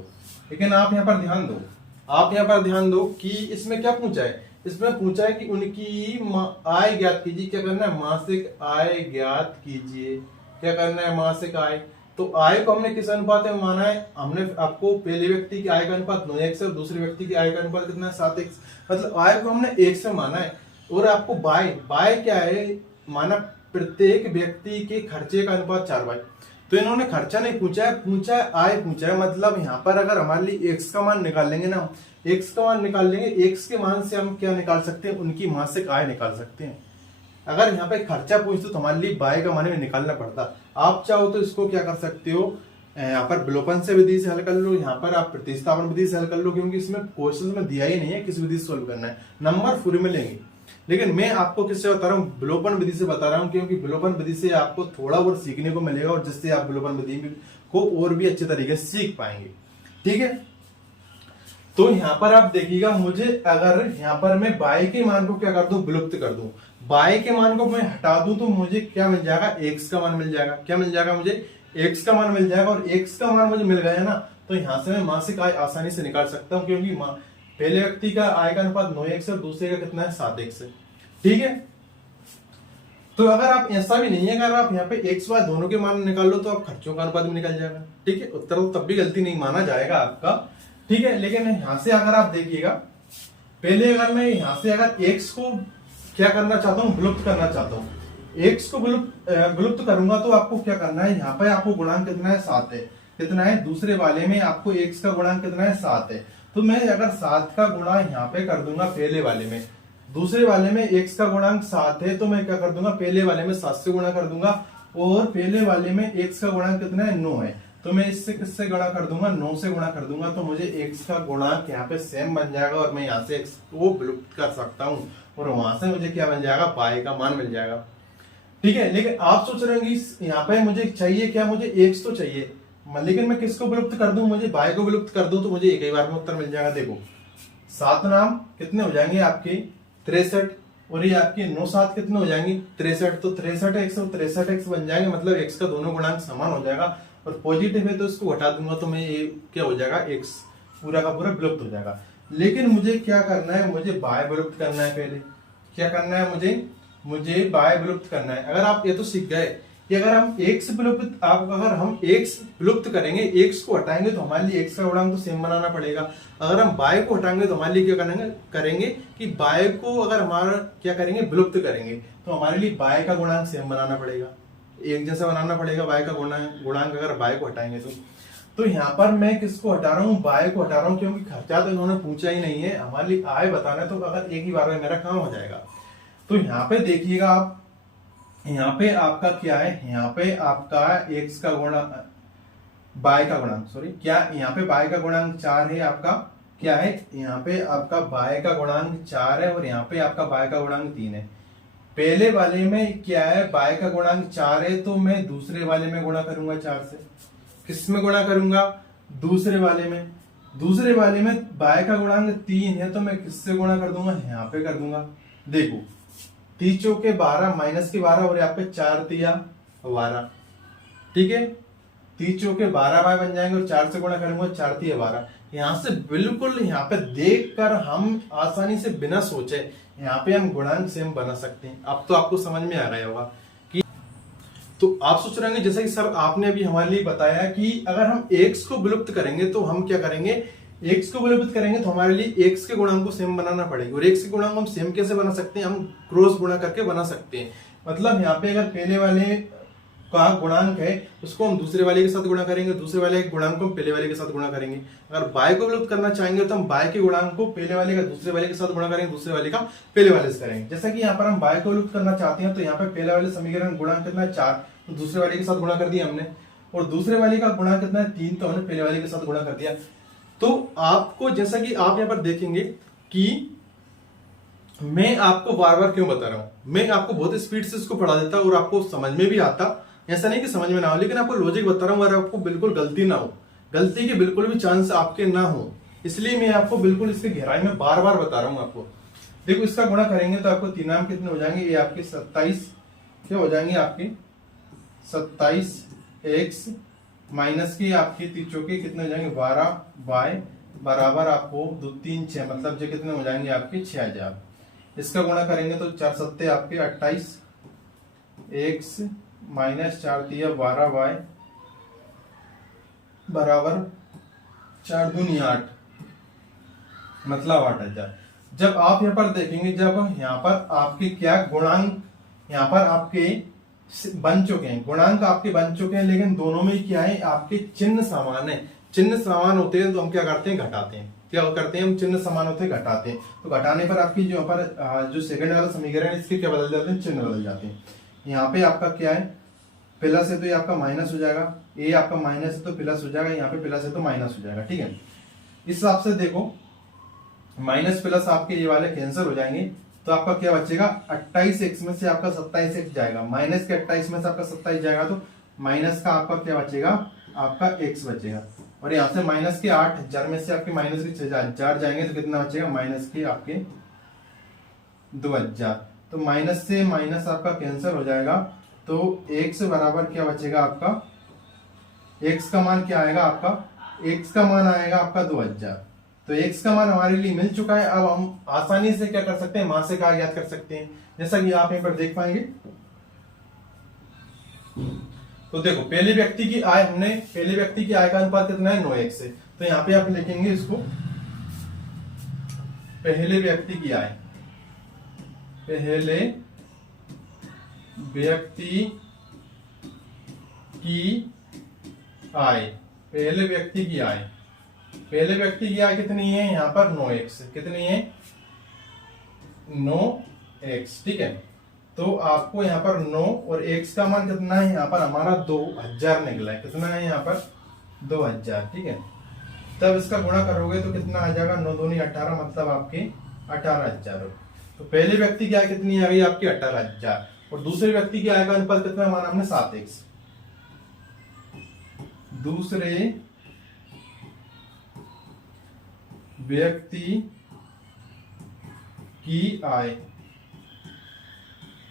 लेकिन आप यहाँ पर ध्यान दो कि इसमें क्या पूछा है? इसमें पूछा है कि उनकी आय ज्ञात कीजिए। क्या करना है? मासिक आय ज्ञात कीजिए। क्या करना है? मासिक आय। तो आय को हमने किस अनुपात में माना है? हमने आपको पहले व्यक्ति की आय का अनुपात 9x और दूसरे व्यक्ति की आय का अनुपात कितना है? 7x। मतलब आय को हमने 1 से माना है। और आपको बाय क्या है माना? प्रत्येक व्यक्ति के खर्चे का अनुपात 4y। तो इन्होंने खर्चा नहीं पूछा है, आय पूछा है। मतलब यहाँ पर अगर हमारे लिए x का मान निकाल लेंगे ना, x का मान निकाल लेंगे, x के मान से हम क्या निकाल सकते हैं? उनकी मासिक आय निकाल सकते हैं। अगर यहाँ पे खर्चा पूछते तो हमारे लिए बाय का मान भी निकालना पड़ता। आप चाहो तो इसको क्या कर सकते हो? यहाँ पर विलोपन से विधि से हल कर लो, यहाँ पर आप प्रतिस्थापन विधि से हल कर लो, क्योंकि इसमें क्वेश्चन में दिया ही नहीं है किस विधि से सोल्व करना है। नंबर फ्री में लेंगे, लेकिन मैं आपको किससे बता रहा हूँ? विलोपन विधि से बता रहा हूँ, क्योंकि विलोपन विधि से आपको थोड़ा और सीखने को मिलेगा और जिससे आप विलोपन विधि को और भी अच्छे तरीके से सीख पाएंगे। ठीक है, तो यहाँ पर आप देखिएगा, मुझे अगर यहाँ पर मैं बाय के मान को क्या कर दूं? विलुप्त कर दूं, बाय के मान को मैं हटा दूं तो मुझे क्या मिल जाएगा, एक्स का मान मिल जाएगा। क्या मिल जाएगा मुझे, एक्स का मान मिल जाएगा। और एक्स का मान मुझे मिल गया ना, तो यहां से मैं मासिक आय आसानी से निकाल सकता हूं, क्योंकि पहले व्यक्ति का आय का अनुपात 9x है और दूसरे का कितना है, 7x है। ठीक है, तो अगर आप ऐसा भी नहीं है, अगर आप यहाँ पे एक्स वाई दोनों के मान निकाल लो तो आप खर्चों का अनुपात भी निकल जाएगा। ठीक है, उत्तर तो तब भी गलती नहीं माना जाएगा आपका। ठीक है, लेकिन यहाँ से अगर आप देखिएगा, पहले अगर मैं यहाँ से अगर एक्स को क्या करना चाहता हूँ, विलुप्त करना चाहता हूँ, एक्स को विलुप्त करूंगा तो आपको क्या करना है, यहाँ पे आपको गुणांक कितना है, 7 है। कितना है, दूसरे वाले में आपको एक्स का गुणांक कितना है, 7 है। तो मैं अगर 7 का गुणा यहाँ पे कर दूंगा पहले वाले में, दूसरे वाले में एक्स का गुणांक 7 है, तो मैं क्या कर दूंगा, पहले वाले में 7 से गुणा कर दूंगा। और पहले वाले में एक्स का गुणांक कितना है, 9 है, तो मैं इससे किससे गुणा कर दूंगा, 9 से गुणा कर दूंगा। तो मुझे एक्स का गुणांक यहाँ पे सेम बन जाएगा और मैं यहाँ से एक्स को विलुप्त कर सकता हूँ और वहां से मुझे क्या मिल जाएगा, पाई का मान मिल जाएगा। ठीक है, लेकिन आप सोच रहे होंगे यहाँ पे मुझे चाहिए क्या, मुझे एक्स तो चाहिए, लेकिन मैं किसको विलुप्त कर दूं, मुझे बाय को विलुप्त कर दूं तो मुझे एक ही बार में उत्तर मिल जाएगा। देखो 7 नाम कितने हो जाएंगे आपके, 63, और ये आपके 9 7 कितने हो जाएंगे, 63। तो 63x और 63x बन जाएंगे, मतलब x का दोनों गुणांक समान हो जाएगा। और पॉजिटिव है तो इसको हटा दूंगा तो मैं ये क्या हो जाएगा, x पूरा का पूरा विलुप्त हो जाएगा। लेकिन मुझे क्या करना है, मुझे बाय विलुप्त करना है। पहले क्या करना है, मुझे बाय विलुप्त करना है। अगर आप ये तो सीख गए कि अगर हम एक्स विलुप्त, अगर हम एक्स विलुप्त करेंगे, एक्स को हटाएंगे तो हमारे लिए एक्स का गुणांक तो सेम बनाना पड़ेगा। अगर हम बाय को हटाएंगे तो हमारे लिए क्या करेंगे कि बाय को अगर हमारा क्या करेंगे, विलुप्त करेंगे, तो हमारे लिए बाय का गुणांक सेम बनाना पड़ेगा, एक जैसा बनाना पड़ेगा बाय का गुणांक अगर बाय को हटाएंगे तो यहाँ पर मैं किसको हटा रहा हूँ, बाय को हटा रहा हूँ, क्योंकि खर्चा तो इन्होंने पूछा ही नहीं है, हमारे लिए आय बताना है, तो अगर एक ही बार में मेरा काम हो जाएगा। तो यहाँ पे देखिएगा आप, यहाँ पे आपका क्या है, यहाँ पे आपका एक्स का गुणांक, बाय का गुणांक, सॉरी क्या, यहाँ पे बाय का गुणांक 4 है आपका, क्या है, यहाँ पे आपका बाय का गुणांक 4 है और यहाँ पे आपका बाय का गुणांक 3 है। पहले वाले में क्या है, बाय का गुणांक 4 है, तो मैं दूसरे वाले में गुणा करूंगा 4 से। किस में गुणा करूंगा, दूसरे वाले में। दूसरे वाले में बाय का गुणांक 3 है, तो मैं किससे गुणा कर दूंगा, यहाँ पे कर दूंगा। देखो 3 चौके 12 माइनस के 12 और यहाँ पे 4 तिया 12। ठीक है, 3 चौके 12 बाय बन जाएंगे और 4 से गुणा करूंगा, 4 तिया 12। यहाँ से बिल्कुल यहाँ पे देखकर हम आसानी से बिना सोचे यहाँ पे हम गुणांक सेम बना सकते हैं। अब तो आपको समझ में आ रहा होगा कि, तो आप सोच रहे होंगे जैसे कि सर आपने अभी हमारे लिए बताया कि अगर हम एक्स को विलुप्त करेंगे तो हम क्या करेंगे, एक्स को विलुप्त करेंगे तो हमारे लिए एक्स के गुणांक को सेम बनाना पड़ेगा। और एक्स के गुणांक हम सेम कैसे बना सकते हैं, हम क्रॉस गुणा करके बना सकते हैं। मतलब यहाँ पे अगर पहले वाले का गुणांक है उसको हम दूसरे वाले के साथ गुणा करेंगे, दूसरे वाले के गुणांक को हम पहले वाले के साथ गुणा करेंगे। अगर बाय को विलुप्त करना चाहेंगे तो हम बाय के गुणांक को पहले वाले का दूसरे वाले के साथ गुणा करेंगे, दूसरे वाले का पहले वाले से करेंगे। जैसा कि यहाँ पर हम बाय को विलुप्त करना चाहते हैं तो यहाँ पे पहले वाले समीकरण गुणांक कितना है 4, तो दूसरे वाले के साथ गुणा कर दिया हमने, और दूसरे वाले का गुणांक कितना है 3, तो हमने पहले वाले के साथ गुणा कर दिया। तो आपको जैसा कि आप यहाँ पर देखेंगे कि मैं आपको बार बार क्यों बता रहा हूं, मैं आपको बहुत स्पीड से इसको पढ़ा देता और आपको समझ में भी आता, ऐसा नहीं कि समझ में ना हो, लेकिन आपको लॉजिक बता रहा हूं और आपको बिल्कुल गलती ना हो, गलती के बिल्कुल भी चांस आपके ना हो, इसलिए मैं आपको बिल्कुल इसके गहराई में बार बार बता रहा हूं आपको। देखो इसका गुणा करेंगे तो आपको 3 नाम कितने हो जाएंगे, ये आपके 27 क्या हो जाएंगे, आपके 27x माइनस के आपके 3 चौके कितने हो जाएंगे 12 बाय बराबर आपको 2 3 6, मतलब ये कितने हो जाएंगे आपके 6000। इसका गुणा करेंगे तो 4 सत्ते आपके 28 x माइनस 4 तिया 12 बाय बराबर 4 दूनी 8, मतलब 8000। जब आप यहाँ पर देखेंगे, जब यहाँ पर आपके क्या गुणांक यहाँ पर आपके बन चुके हैं, गुणांक आपके बन चुके हैं, लेकिन दोनों में क्या है, आपके चिन्ह समान है। चिन्ह समान होते हैं तो हम क्या करते हैं, घटाते हैं। क्या करते हैं हम, चिन्ह समान होते हैं घटाते हैं। तो घटाने पर आपकी जो पर जो सेकंड वाला समीकरण है इसके क्या बदल जाते हैं, चिन्ह बदल जाते हैं। यहाँ पे आपका क्या है, प्लस है तो ये आपका माइनस हो जाएगा, ये आपका माइनस है तो प्लस हो जाएगा, यहाँ पे प्लस है तो माइनस हो जाएगा। ठीक है, इस हिसाब से देखो माइनस प्लस आपके ये वाले कैंसिल हो जाएंगे, तो आपका क्या बचेगा, 28x में से आपका 27x जाएगा, माइनस के 28 में से आपका 27 जाएगा, तो माइनस का आपका क्या बचेगा, आपका x बचेगा। और यहाँ से माइनस के 8 जार में से आपके माइनस के 6 जार जाएंगे तो कितना बचेगा, माइनस के आपके 2000। तो माइनस से माइनस आपका कैंसिल हो जाएगा, तो x बराबर क्या बचेगा आपका, x का मान क्या आएगा आपका, x का मान आएगा आपका 2000। तो x का मान हमारे लिए मिल चुका है। अब हम आसानी से क्या कर सकते हैं, मासिक आय ज्ञात कर सकते हैं, जैसा कि आप यहां पर देख पाएंगे। तो देखो पहले व्यक्ति की आय, हमने पहले व्यक्ति की आय का अनुपात कितना है, 9x से। तो यहां पे आप लिखेंगे इसको, पहले व्यक्ति की आय, पहले व्यक्ति की आय, पहले व्यक्ति की आय, पहले व्यक्ति की आय कितनी है यहां पर 9x, कितनी है 9x, ठीक है। तो आपको यहाँ पर 9 और x का मान कितना है यहाँ पर हमारा 2000 निकला है, कितना है यहाँ पर 2000, ठीक है। तब इसका गुणा करोगे तो कितना आ जाएगा, 9 दूनी 18, मतलब आपके 18,000। तो पहले व्यक्ति की आय कितनी आ गई आपकी 18,000, और दूसरे व्यक्ति की आय का अनुपात कितना माना हमने 7x। दूसरे व्यक्ति की आय,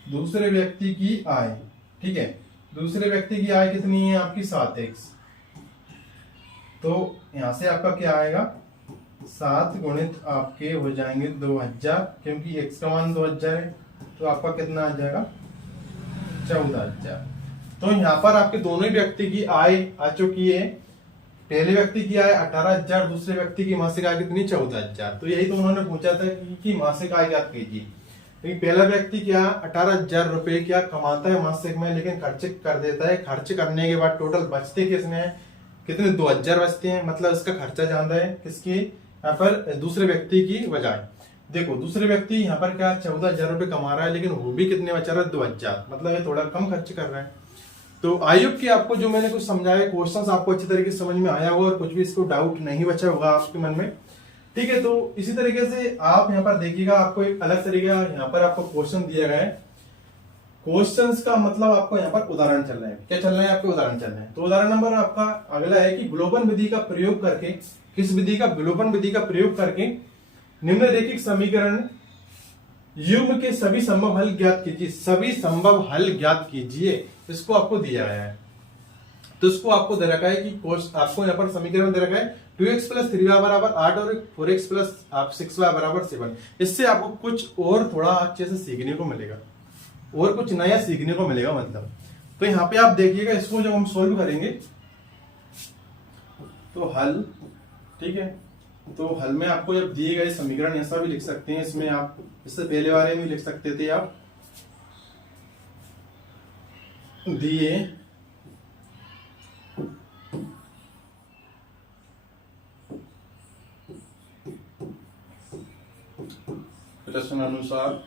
दूसरे व्यक्ति की आय, ठीक है। दूसरे व्यक्ति की आय कितनी है आपकी 7x। तो यहां से आपका क्या आएगा, 7 गुणित आपके हो जाएंगे 2000, क्योंकि x का मान 2000 है, तो आपका कितना आ जाएगा 14,000। तो यहाँ पर आपके दोनों ही व्यक्ति की आय आ चुकी है। पहले व्यक्ति की आय 18,000, दूसरे व्यक्ति की मासिक आय कितनी 14,000। तो यही तो उन्होंने पूछा था कि मासिक आय ज्ञात कीजिए, क्योंकि पहला व्यक्ति क्या 18,000 रुपए क्या कमाता है मासिक में, लेकिन खर्च कर देता है। खर्च करने के बाद टोटल बचते किसने, कितने 2000 बचते हैं, मतलब इसका खर्चा ज्यादा है किसकी, यहाँ पर दूसरे व्यक्ति की बजाय। देखो दूसरे व्यक्ति यहाँ पर क्या 14,000 रुपए कमा रहा है, लेकिन वो भी कितने बचा रहा है 2000, मतलब ये थोड़ा कम खर्च कर रहा है। तो आई होप कि आपको जो मैंने कुछ समझाया क्वेश्चंस आपको अच्छी तरीके से समझ में आया होगा और कुछ भी इसको डाउट नहीं बचा होगा आपके मन में, ठीक है। तो इसी तरीके से आप यहाँ पर देखिएगा, आपको एक अलग तरीके का यहाँ पर आपको क्वेश्चन दिया गया है। क्वेश्चंस का मतलब आपको यहाँ पर उदाहरण चल रहा है, क्या चल रहा है आपके उदाहरण चल रहे हैं। तो उदाहरण नंबर आपका अगला है कि विलोपन विधि का प्रयोग करके, किस विधि का, विलोपन विधि का प्रयोग करके निम्नलिखित समीकरण युग्म के सभी संभव हल ज्ञात कीजिए। सभी संभव हल ज्ञात कीजिए, इसको आपको दिया गया है। तो इसको आपको दे रखा है कि आपको यहाँ पर समीकरण दे रखा है 2x + 3y बराबर 8 और 4x + 6y बराबर 7। इससे आपको कुछ और थोड़ा अच्छे से सीखने को मिलेगा और कुछ नया सीखने को मिलेगा मतलब। तो यहाँ पे आप देखिएगा, इसको जब हम सोल्व करेंगे तो हल, ठीक है। तो हल में आपको जब दिए गए समीकरण ऐसा भी लिख सकते हैं, इसमें आप इससे पहले वाले में लिख सकते थे आप, दिए प्रश्न अनुसार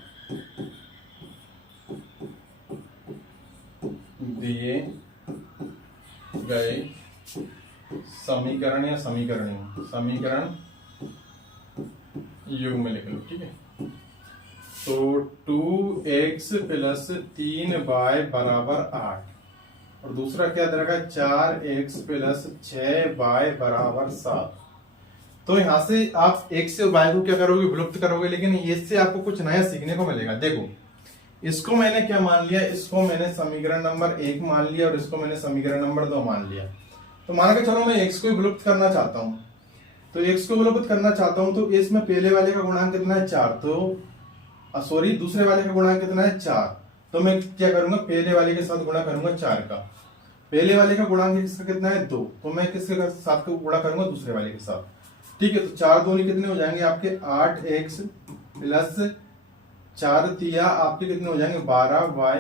दिए गए समीकरण या समीकरण युग्म में लिख लो, ठीक है। तो 2x + 3y बराबर 8 और दूसरा क्या दे रखा है 4x + 6y बराबर 7। तो यहां से आप x से y को क्या करोगे, विलुप्त करोगे, लेकिन इससे आपको कुछ नया सीखने को मिलेगा। देखो इसको मैंने क्या मान लिया, इसको मैंने समीकरण नंबर 1 मान लिया और इसको मैंने समीकरण नंबर 2 मान लिया। तो मान के चलो मैं x को विलुप्त करना चाहता हूं, तो x को विलुप्त करना चाहता हूं तो इसमें पहले वाले का गुणांक कितना है 4, तो सॉरी दूसरे वाले का गुणांक कितना है 4। तो मैं क्या करूंगा, पहले वाले के साथ गुणा करूंगा 4 का। पहले वाले का गुणांक किसका कितना है 2, तो मैं किसके साथ गुणा करूंगा दूसरे वाले के साथ, ठीक है। तो 4 दूनी कितने हो जाएंगे आपके 8x + 4 तिया आपके कितने हो जाएंगे 12y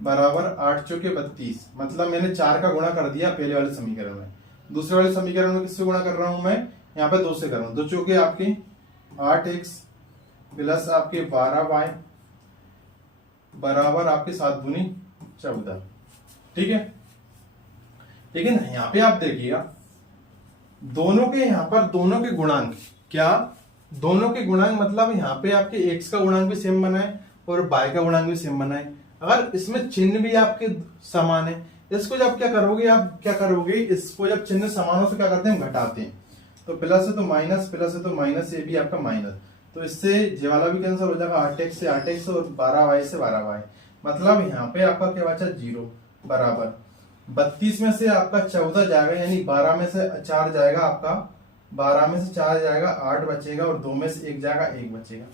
बराबर 8 चौके 32। मतलब मैंने 4 का गुणा कर दिया पहले वाले समीकरण में। दूसरे वाले समीकरण में किससे गुणा कर रहा हूं मैं, यहाँ पे 2 से कर रहा हूं। 2 चौके आपके 8x + आपके 12y बराबर आपके 7 दूनी 14, ठीक है। लेकिन यहाँ पे आप देखिएगा दोनों के यहाँ पर दोनों के गुणांक क्या, दोनों के गुणांक मतलब यहाँ पे आपके x का गुणांक भी सेम बना है और y का गुणांक भी सेम बना है। अगर इसमें चिन्ह भी आपके समान है, इसको जब क्या करोगे, आप क्या करोगे, इसको जब चिन्ह समानों से क्या करते हैं घटाते हैं। तो प्लस है तो माइनस, प्लस है तो माइनस, ये भी आपका माइनस। तो इससे ये वाला भी कैंसिल हो जाएगा, 8x से 8x और 12y से 12y। मतलब यहाँ पे आपका क्या बचा 0 बराबर 32 में से आपका 14 जाएगा, यानी 12 में से 4 जाएगा आपका, 12 में से 4 जाएगा 8 बचेगा, और 2 में से 1 जाएगा 1 बचेगा।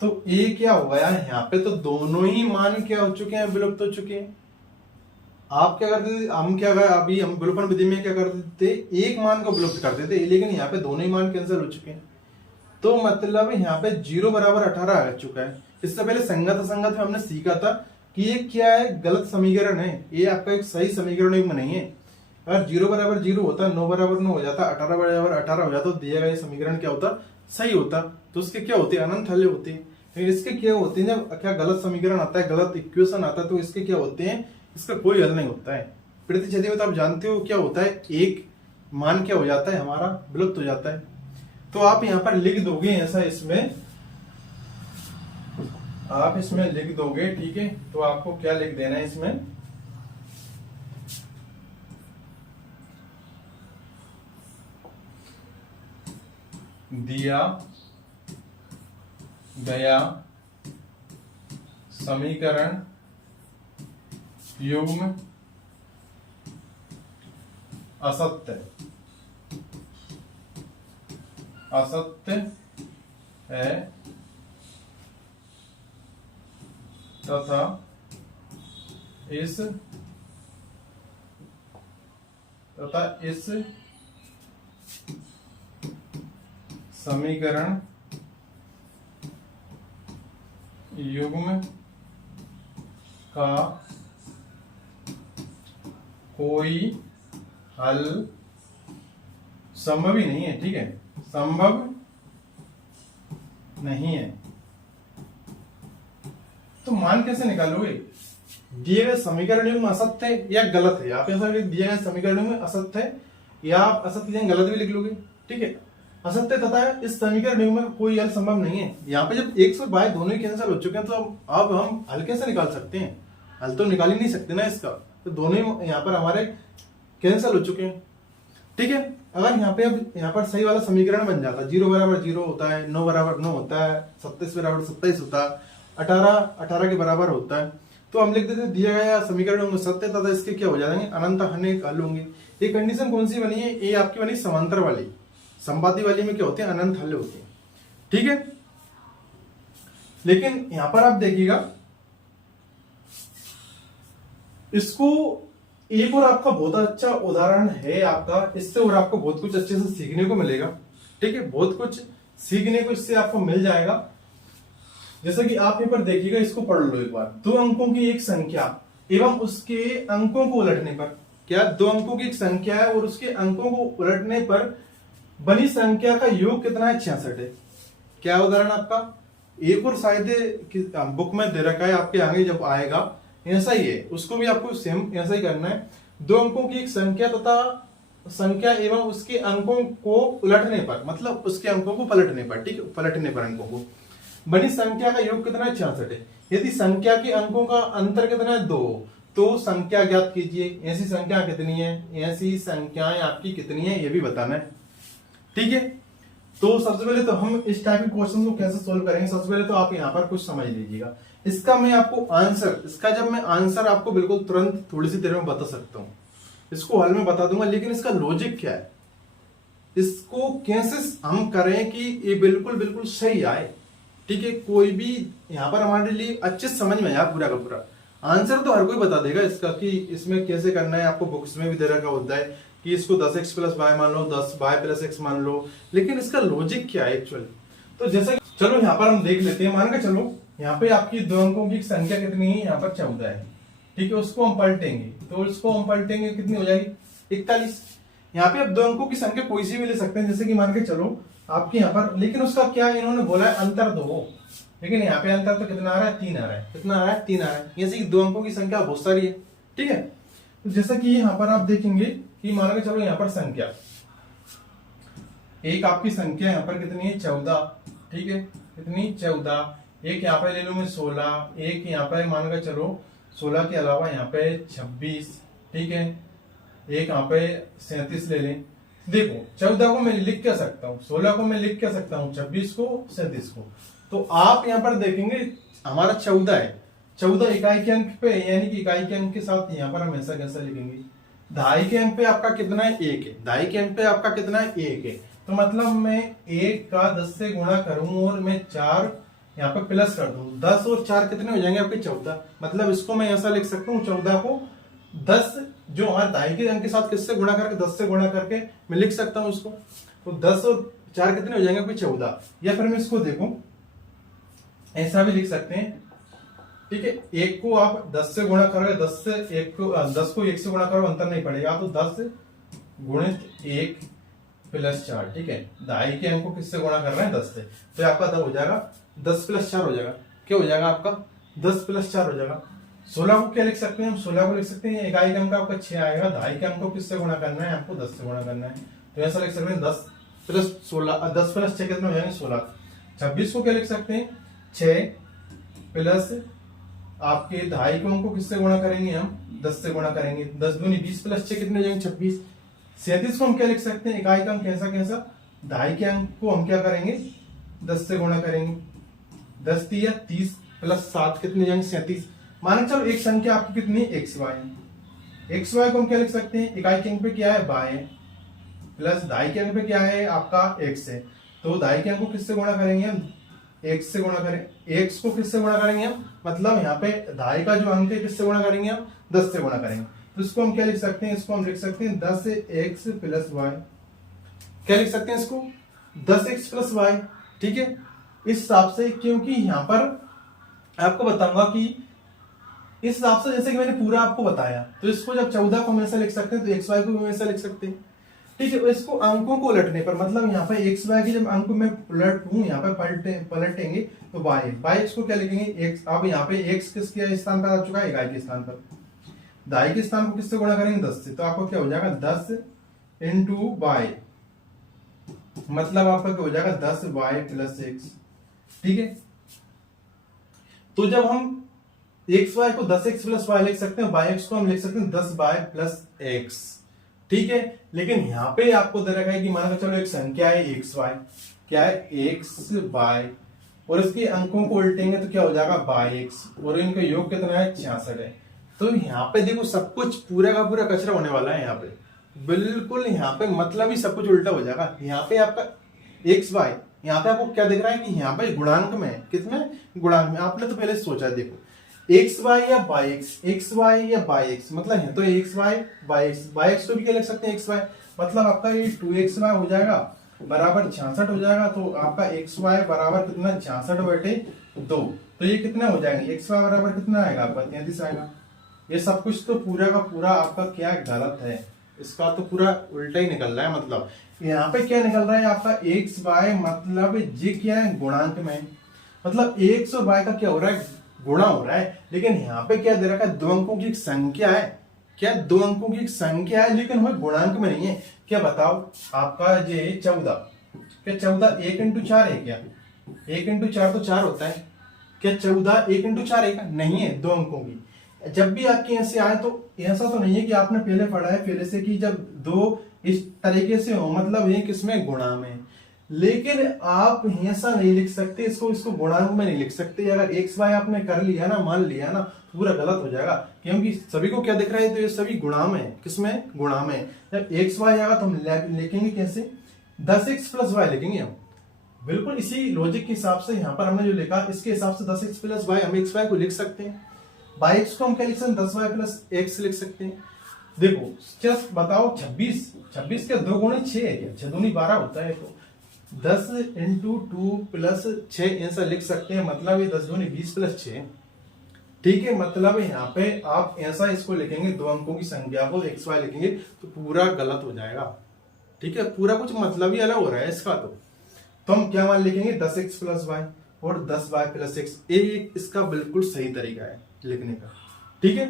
तो ए क्या हो गया यहाँ पे, तो दोनों ही मान क्या हो चुके हैं, विलुप्त हो चुके हैं। आप क्या करते थे, हम क्या कर, अभी हम विलोपन विधि में क्या करते थे, एक मान को विलुप्त करते थे, लेकिन यहाँ पे दोनों ही मान कैंसिल हो चुके हैं। तो मतलब यहाँ पे 0 बराबर 18 आ चुका है। इससे पहले संगत असंगत में हमने सीखा था कि ये क्या है, गलत समीकरण है, ये आपका एक सही समीकरण नहीं है। अगर 0 बराबर 0 होता, 9 बराबर 9 हो जाता, 18 बराबर 18 हो जाता, तो दिया गया समीकरण क्या होता, सही होता। तो उसके क्या होते, अनंत हल होते हैं। इसके क्या होते हैं, जब क्या गलत समीकरण आता है, गलत इक्वेशन आता है, तो इसके क्या होते हैं, इसका कोई हल नहीं होता है। प्रतिच्छेदी में तो आप जानते हो क्या होता है, एक मान क्या हो जाता है हमारा, विलुप्त हो जाता है। तो आप यहां पर लिख दोगे ऐसा, इसमें आप इसमें लिख दोगे, ठीक है। तो आपको क्या लिख देना है इसमें, दिया गया समीकरण युग्म असत्य है तथा इस समीकरण युग्म का कोई हल संभव ही नहीं है, ठीक है, संभव नहीं है। तो मान कैसे निकालोगे, दिए गए समीकरण युग्म असत्य है या गलत है, आप ऐसा दिए गए समीकरण युग्म असत्य है या आप असत्य गलत भी लिख लोगे, ठीक है। असत्य तथा इस समीकरण युग्म में कोई हल संभव नहीं है। यहाँ पे जब 1 और बाय दोनों ही कैंसिल हो चुके हैं, तो अब हम हल कैसे निकाल सकते हैं, हल तो निकाल ही नहीं सकते ना इसका। तो दोनों ही यहाँ पर हमारे कैंसिल हो चुके हैं, ठीक है। अगर यहाँ पे अब यहाँ पर सही वाला समीकरण बन जाता, 0 बराबर 0 होता है, 9 बराबर 9 होता है, 27 बराबर 27 होता है, 18 के बराबर होता है, तो हम लिख देते दिया गया समीकरण होंगे सत्य तथा इसके क्या हो जाएंगे, अनंत हल होंगे। ये कंडीशन कौन सी बनी है, ये आपकी बनी समांतर वाली, संपाती वाली में क्या होते हैं, अनंत हल होते हैं, ठीक है। लेकिन यहां पर आप देखिएगा, इसको एक और आपका बहुत अच्छा उदाहरण है आपका, इससे और आपको बहुत कुछ अच्छे से सीखने को मिलेगा, ठीक है, बहुत कुछ सीखने को इससे आपको मिल जाएगा। जैसा कि आप यहाँ पर देखिएगा, इसको पढ़ लो एक बार। 2 अंकों की एक संख्या एवं उसके अंकों को उलटने पर, क्या 2 अंकों की एक संख्या है और उसके अंकों को उलटने पर बनी संख्या का योग कितना है, 66 है। क्या उदाहरण आपका, एक और शायद बुक में दे रखा है, आपके आगे जब आएगा ऐसा ही है, उसको भी आपको सेम ऐसा ही करना है। 2 अंकों की एक संख्या तथा संख्या एवं उसके अंकों को उलटने पर, मतलब उसके अंकों को पलटने पर, ठीक है, पलटने पर अंकों को बनी संख्या का योग कितना है, 66 है। यदि संख्या के अंकों का अंतर कितना है, 2, तो संख्या ज्ञात कीजिए। ऐसी संख्या कितनी है, ऐसी संख्याएं आपकी कितनी है, ये भी बताना है, ठीक है। तो सबसे पहले तो हम इस टाइप के क्वेश्चन को कैसे सोल्व करेंगे, सबसे पहले तो आप यहाँ पर कुछ समझ लीजिएगा। इसका मैं आपको आंसर, इसका जब मैं आंसर आपको बिल्कुल तुरंत थोड़ी सी देर में बता सकता हूँ, इसको हल में बता दूंगा, लेकिन इसका लॉजिक क्या है, इसको कैसे हम करें कि ये बिल्कुल बिल्कुल सही आए, ठीक है। कोई भी यहाँ पर हमारे लिए अच्छे समझ में आया पूरा का पूरा। आंसर तो हर कोई बता देगा इसका कि इसमें कैसे करना है, आपको बुक्स में भी दे रखा होता है कि इसको 10x + y मान लो, 10y + x मान लो, लेकिन इसका लॉजिक क्या है एक्चुअली। तो जैसा चलो यहाँ पर हम देख लेते हैं, मान के चलो यहाँ पे आपकी 2 अंकों की संख्या कितनी है, यहाँ पर 14 है, ठीक है। उसको हम पलटेंगे, तो इसको हम पलटेंगे, कितनी हो जाएगी, 41। यहाँ पे आप 2 अंकों की संख्या कोई सी भी ले सकते हैं, जैसे कि मान के चलो आपके यहाँ पर, लेकिन उसका क्या इन्होंने बोला है, अंतर 2, लेकिन यहाँ पे अंतर तो कितना आ रहा है, 3 आ रहा है, कितना आ रहा है, 3 आ रहा है। जैसे कि 2 अंकों की संख्या बहुत सारी है, ठीक है। तो जैसा कि यहाँ पर आप देखेंगे कि मान के चलो यहाँ पर संख्या, एक आपकी संख्या यहाँ पर कितनी है, 14, ठीक है, कितनी 14। एक यहाँ पे ले लो मैं 16, एक यहाँ पे मान के चलो 16 के अलावा यहाँ पे 26, ठीक है, एक यहाँ पे 37 ले लें, देखो 14 को मैं लिख क्या सकता हूँ, 16 को मैं लिख क्या सकता हूँ, 26 को, 37 को। तो आप यहाँ पर देखेंगे हमारा 14 है, 14 इकाई के अंक पे, यानी कि इकाई के अंक के साथ यहाँ पर हम ऐसा कैसा लिखेंगे, दहाई के अंक पे आपका कितना है, 1 है, दहाई के अंक पे आपका कितना है, 1 है। तो मतलब मैं 1 का 10 से गुणा करूं और मैं 4 यहाँ पे प्लस कर दूं, 10 और 4 कितने हो जाएंगे आपके 14। मतलब इसको मैं ऐसा लिख सकता हूँ, 14 को 10 जो हमारे दाई के अंक के साथ किससे गुणा करके, 10 से गुणा करके मैं लिख सकता हूँ इसको। तो 10 और 4 कितने हो जाएंगे आपके 14। या फिर मैं इसको देखो ऐसा भी लिख सकते हैं, ठीक है, 1 को आप 10 से गुणा करोगे, 10 से 1 को 10 को 1 से गुणा करो, अंतर नहीं पड़ेगा, तो 10 गुणित 1 प्लस 4, ठीक है, दाई के अंक को किससे गुणा कर रहे हैं, 10 से। तो आपका हो जाएगा 10 प्लस 4 हो जाएगा, क्या हो जाएगा आपका 10 प्लस 4 हो जाएगा। 16 को क्या लिख सकते हैं हम, 16 को लिख सकते हैं इकाई के अंक का आपका 6 आएगा, दाई के अंक को किससे गुणा करना है, आपको 10 से गुणा करना है। तो ऐसा लिख सकते हैं 10 प्लस 16, 10 प्लस 6 कितने हो जाएंगे 16। 26 को क्या लिख सकते हैं, 6 प्लस आपके दहाई के अंक को किससे गुणा करेंगे हम, 10 से गुणा करेंगे, 10 दूनी 20 प्लस 6 कितने हो जाएंगे 26। 37 को हम क्या लिख सकते हैं, इकाई का अंक कैसा कैसा, दहाई के अंक को हम क्या करेंगे 10 से गुणा करेंगे, 10 दिया 30 प्लस 7 कितने हो जाएंगे 37। माने चलो एक संख्या आपकी कितनी है, एक्स वाई, एक्स वाई को हम क्या लिख सकते हैं, इकाई के अंक पे क्या है वाई है, प्लस दाई के अंक पे क्या है आपका एक्स है। तो दाई के अंक को किससे गुणा करेंगे हम, एक्स से गुणा करें, एक्स को किससे गुणा करेंगे हम, मतलब यहाँ पे दाई का जो अंक है किससे गुणा करेंगे हम, 10 से गुणा करेंगे। तो इसको हम क्या लिख सकते हैं, इसको हम लिख सकते हैं 10 एक्स प्लस वाई, क्या लिख सकते हैं इसको 10 एक्स प्लस वाई, ठीक है। इस हिसाब से, क्योंकि यहाँ पर आपको बताऊंगा कि इस हिसाब से जैसे कि मैंने पूरा आपको बताया, तो इसको जब 14 को हम ऐसा लिख सकते हैं तो एक्स वाई को भी ऐसा लिख सकते हैं, ठीक है। इसको अंकों को उलटने पर, मतलब यहाँ पे एक्स वाई की जब अंक में पलटूं, यहाँ पे पलटेंगे तो वाई एक्स को क्या लिखेंगे एक्स। अब यहाँ पे एक्स किसके स्थान पर आ चुका है, इकाई के स्थान पर, दाई के स्थान को किससे गुणा करेंगे 10 से। तो आपको क्या हो जाएगा 10 इंटू वाई, मतलब आपका क्या हो जाएगा 10 वाई प्लस एक्स, ठीक है। तो जब हम एक्स वाई को 10 एक्स प्लस वाई लिख सकते हैं, वाई एक्स को हम लिख सकते हैं 10 वाई प्लस एक्स, ठीक है। लेकिन यहाँ पे आपको दे रखा है कि मान चलो एक संख्या है एक्स वाई, क्या है एक्स वाई, और इसके अंकों को उल्टेंगे तो क्या हो जाएगा वाई एक्स, और इनका योग कितना है 66 है। तो यहाँ पे देखो सब कुछ पूरा का पूरा कचरा होने वाला है, यहाँ पे बिल्कुल यहाँ पे मतलब ही सब कुछ उल्टा हो जाएगा। यहाँ पे आपका एक्स वाई, यहाँ पे आपको क्या दिख रहा है कि यहाँ पे गुणांक में, किसमें गुणांक में, आपने तो पहले सोचा देखो एक्स वाई या बाई एक्स, एक्स वाई या बाई एक्स, मतलब है तो X Y by X, by X को भी क्या लिख सकते हैं एक्स वाई, मतलब आपका ये 2x वाई हो जाएगा बराबर 66 हो जाएगा। तो आपका एक्स वाई बराबर कितना 66/2, तो ये कितना हो जाएंगे एक्स वाई बराबर कितना आएगा आपका 33 आएगा। ये सब कुछ तो पूरा का पूरा आपका क्या गलत है, इसका तो पूरा उल्टा ही निकल रहा है। मतलब यहाँ पे क्या निकल रहा है आपका एक्स वाई, मतलब ये क्या है गुणांक में, मतलब एक्स और वाई का क्या हो रहा है गुणा हो रहा है। लेकिन यहाँ पे क्या दे रखा है, दो अंकों की एक संख्या है, क्या दो अंकों की एक संख्या है, लेकिन वह गुणांक में नहीं है। क्या बताओ आपका ये 14, क्या 14 1 इंटू 4 है क्या, 1 इंटू 4 तो 4 होता है, क्या 14 1 इंटू 4 है, नहीं है, दो अंकों की। जब भी आपके ऐसे आए तो ऐसा तो नहीं है कि आपने पहले पढ़ा है पहले से कि जब दो इस तरीके से हो मतलब ये किसमें गुणा में, लेकिन आप ऐसा नहीं लिख सकते इसको, इसको गुणांक में नहीं लिख सकते। अगर एक्स वाई आपने कर लिया ना, मान लिया ना, पूरा गलत हो जाएगा, क्योंकि सभी को क्या दिख रहा है, तो ये सभी गुणा में, किसमें गुणा में। जब एक्स वाई आएगा तो हम लिखेंगे कैसे 10x प्लस वाई लिखेंगे हम, बिल्कुल इसी लॉजिक के हिसाब से यहाँ पर हमने जो लिखा इसके हिसाब से 10x प्लस वाई हम एक्स वाई को लिख सकते हैं, बाई एक्स को हम क्या लिख सकते हैं 10 वाई प्लस एक्स लिख सकते हैं। देखो जस्ट बताओ 26 के 2 गुणे 6 है क्या, 6 दूनी 12 होता है, तो 10 इंटू 2 प्लस 6 ऐसा लिख सकते हैं, मतलब ये 10 दूनी 20 प्लस 6, ठीक है। मतलब यहाँ पे आप ऐसा इसको लिखेंगे, दो अंकों की संख्या को एक्स वाई लिखेंगे तो पूरा गलत हो जाएगा, ठीक है, पूरा कुछ मतलब ही अलग हो रहा है इसका। तो हम क्या मान लिखेंगे 10x प्लस वाई और 10 वाई प्लस एक्स, ये इसका बिल्कुल सही तरीका है लिखने का, ठीक है।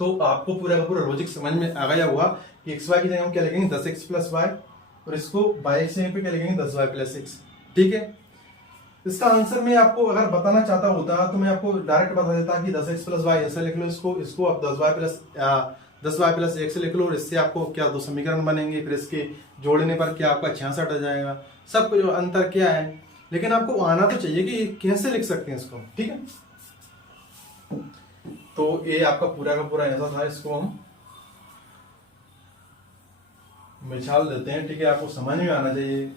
तो आपको पूरा का पूरा लॉजिक समझ में आ गया होगा कि एक्स वाई की जगह हम क्या लिखेंगे 10x प्लस वाई, और इसको बाई एक्स पे क्या लिखेंगे 10 वाई प्लस एक्स, ठीक है। इसका आंसर मैं आपको अगर बताना चाहता होता तो मैं आपको डायरेक्ट बता देता कि 10x प्लस वाई ऐसा लिख लो, इसको आप 10 वाई प्लस 10y+x लिख लो और इससे आपको क्या दो समीकरण बनेंगे, फिर इसके जोड़ने पर क्या आपका 66 आ जाएगा। सब कुछ अंतर क्या है, लेकिन आपको आना तो चाहिए कि कैसे लिख सकते हैं इसको, ठीक है। तो ये आपका पूरा का पूरा ऐसा था, इसको हम मिसाल देते हैं, ठीक है। आपको समझ में आना चाहिए,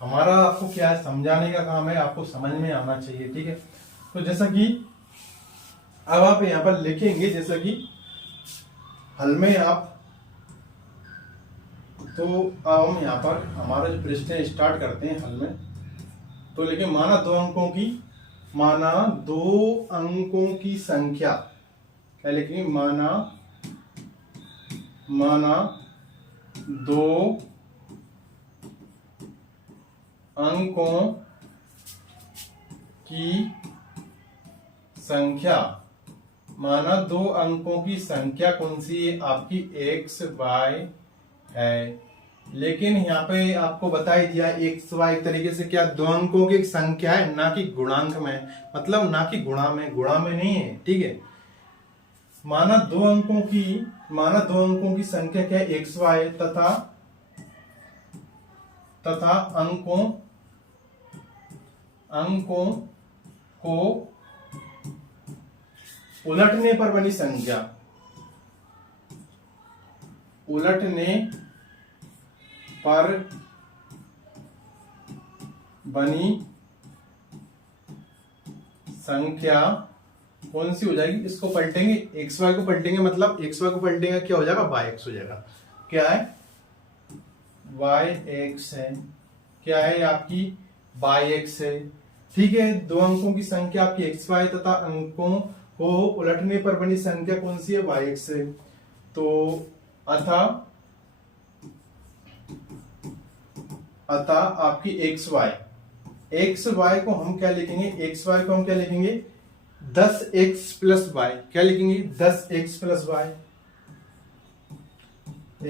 हमारा आपको क्या है समझाने का काम है, आपको समझ में आना चाहिए, ठीक है। तो जैसा कि अब आप यहाँ पर लिखेंगे, जैसा कि हल में आप, तो अब हम यहाँ पर हमारा जो प्रश्न स्टार्ट करते हैं हल में। तो लेकिन माना दो अंकों की संख्या, क्या लिखेंगे, माना दो अंकों की संख्या, माना दो अंकों की संख्या कौन सी है, आपकी x y है। लेकिन यहाँ पे आपको बता ही दिया x y एक तरीके से क्या दो अंकों की संख्या है, ना कि गुणांक में, मतलब ना कि गुणा में नहीं है, ठीक है। माना दो अंकों की संख्या क्या है, x y, तथा अंकों को उलटने पर बनी संख्या, उलटने पर बनी संख्या कौन सी हो जाएगी, इसको पलटेंगे, एक्स वाई को पलटेंगे, मतलब एक्स वाई को पलटेंगे क्या हो जाएगा, वाई एक्स हो जाएगा। क्या है, वाई एक्स है, क्या है आपकी वाई एक्स है, ठीक है। दो अंकों की संख्या आपकी एक्स वाई तथा अंकों को उलटने पर बनी संख्या कौन सी है, वाई एक्स है। तो अतः आपकी एक्स वाई को हम क्या लिखेंगे, 10x+y, क्या लिखेंगे, 10x+y,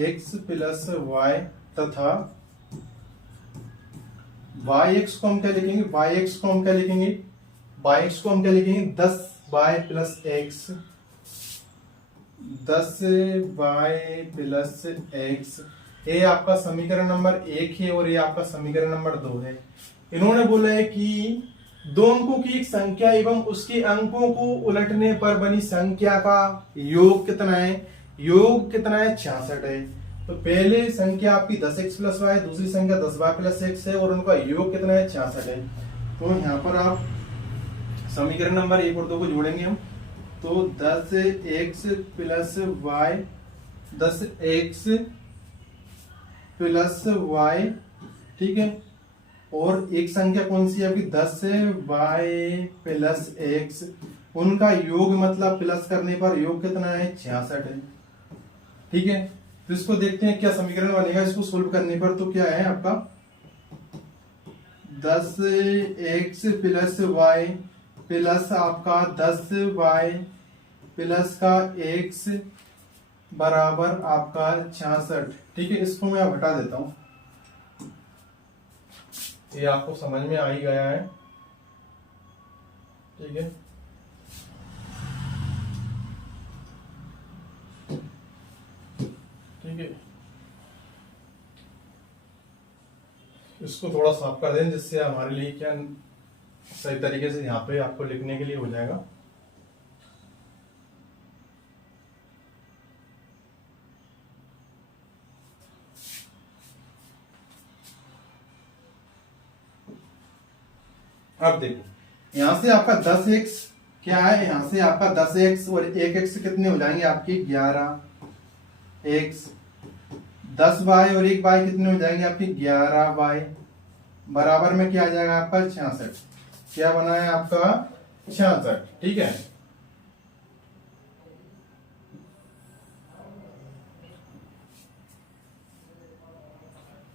x+y, तथा yx को हम क्या लिखेंगे, yx को हम क्या लिखेंगे 10y+x, 10y+x। ये आपका समीकरण नंबर 1 है और ये आपका समीकरण नंबर 2 है। इन्होंने बोला है कि दो अंकों की एक संख्या एवं उसके अंकों को उलटने पर बनी संख्या का योग कितना है, 66 है। तो पहले संख्या आपकी 10x+y, दूसरी संख्या 10y+x है और उनका योग कितना है, 66 है। तो यहाँ पर आप समीकरण नंबर 1 और 2 को जोड़ेंगे हम, तो 10x+y, ठीक है। और एक संख्या कौन सी है आपकी 10y+x, उनका योग मतलब प्लस करने पर योग कितना है, 66 है, ठीक है। तो इसको देखते हैं क्या समीकरण बनेगा, इसको सोल्व करने पर। तो क्या है आपका 10x+y प्लस आपका 10y+x बराबर आपका 66, ठीक है। इसको मैं अब हटा देता हूं, ये आपको समझ में आ ही गया है, ठीक है। ठीक है, इसको थोड़ा साफ कर दें जिससे हमारे लिए क्या सही तरीके से यहाँ पे आपको लिखने के लिए हो जाएगा। अब देखो यहां से आपका 10x क्या है, यहां से आपका 10x और 1x कितने हो जाएंगे आपकी 11x, 10y और 1y कितने हो जाएंगे आपकी 11y, बराबर में क्या आ जाएगा आपका 66। क्या बना है आपका 66, ठीक है।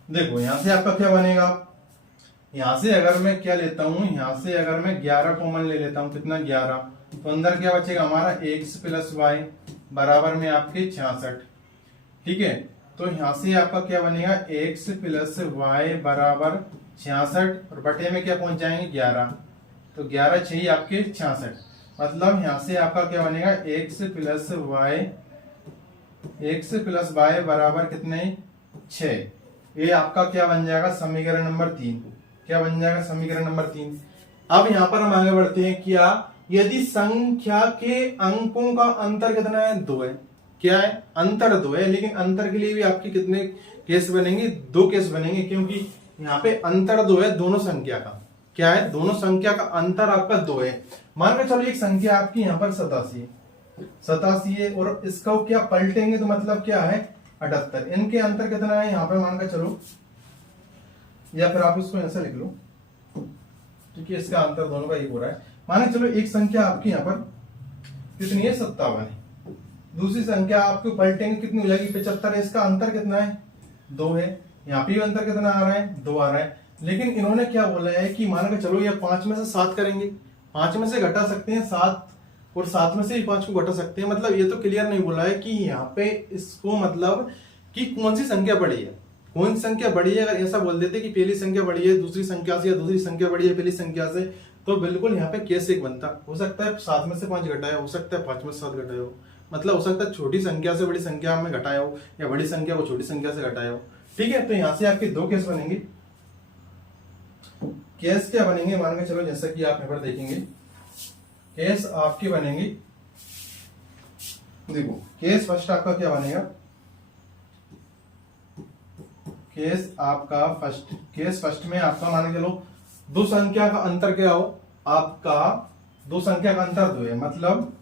देखो यहां से आपका क्या बनेगा, यहां से अगर मैं क्या लेता हूं, यहां से अगर मैं 11 कॉमन ले लेता हूं, कितना 11, तो अंदर क्या बचेगा हमारा x+y बराबर में आपके 66, ठीक है। तो यहां से आपका क्या बनेगा x+y बराबर 66 और बटे में क्या पहुंच जाएंगे 11, तो 11 6 आपके 66, मतलब यहां से आपका क्या बनेगा x+y एक्स प्लस वाई बराबर कितने 6। ये आपका क्या बन जाएगा समीकरण नंबर 3। क्या बन जाएगा समीकरण नंबर 3। अब यहां पर हम आगे बढ़ते हैं। क्या यदि संख्या के अंकों का अंतर कितना है 2 है। क्या है अंतर 2 है, लेकिन अंतर के लिए भी आपके कितने केस बनेंगे 2 केस बनेंगे, क्योंकि यहाँ पे अंतर 2 है दोनों संख्या का। क्या है दोनों संख्या का अंतर आपका 2 है। मान के चलो एक संख्या आपकी यहाँ पर 87 है, 87 है और इसका क्या पलटेंगे तो मतलब क्या है 78। इनके अंतर कितना है यहाँ पे मान के चलो, या फिर आप इसको ऐसा लिख लो क्योंकि इसका अंतर दोनों का एक हो रहा है। मान के चलो एक संख्या आपकी यहाँ पर कितनी है 57 है, दूसरी संख्या आपको पलटेंगे कितनी हो जाएगी 75 है। इसका अंतर कितना है 2 है। यहाँ पे अंतर कितना आ रहा है 2 आ रहा है। लेकिन इन्होंने क्या बोला है कि मान के चलो ये 5 में से 7 करेंगे, 5 में से घटा सकते हैं 7 और 7 में से भी 5 को घटा सकते हैं। मतलब ये तो क्लियर नहीं बोला है कि यहाँ पे इसको मतलब कि कौन सी संख्या बड़ी है, कौन सी संख्या बड़ी है। अगर ऐसा बोल देते कि पहली संख्या बड़ी है दूसरी संख्या से, या दूसरी संख्या बड़ी है पहली संख्या से, तो बिल्कुल यहाँ पे केस एक बनता। हो सकता है 7 में से 5 घटाया, हो सकता है 5 में से 7 घटाया हो, मतलब हो सकता है छोटी संख्या से बड़ी संख्या में घटाया हो, या बड़ी संख्या को छोटी संख्या से घटाया हो। ठीक है, तो यहां से आपके 2 केस बनेंगे। केस क्या बनेंगे मान के चलो, जैसा कि आप यहाँ पर देखेंगे केस आपके बनेंगे। देखो केस फर्स्ट आपका क्या बनेगा, केस फर्स्ट में आपका मान के चलो 2 संख्या का अंतर क्या हो, आपका 2 संख्या का अंतर 2 है। मतलब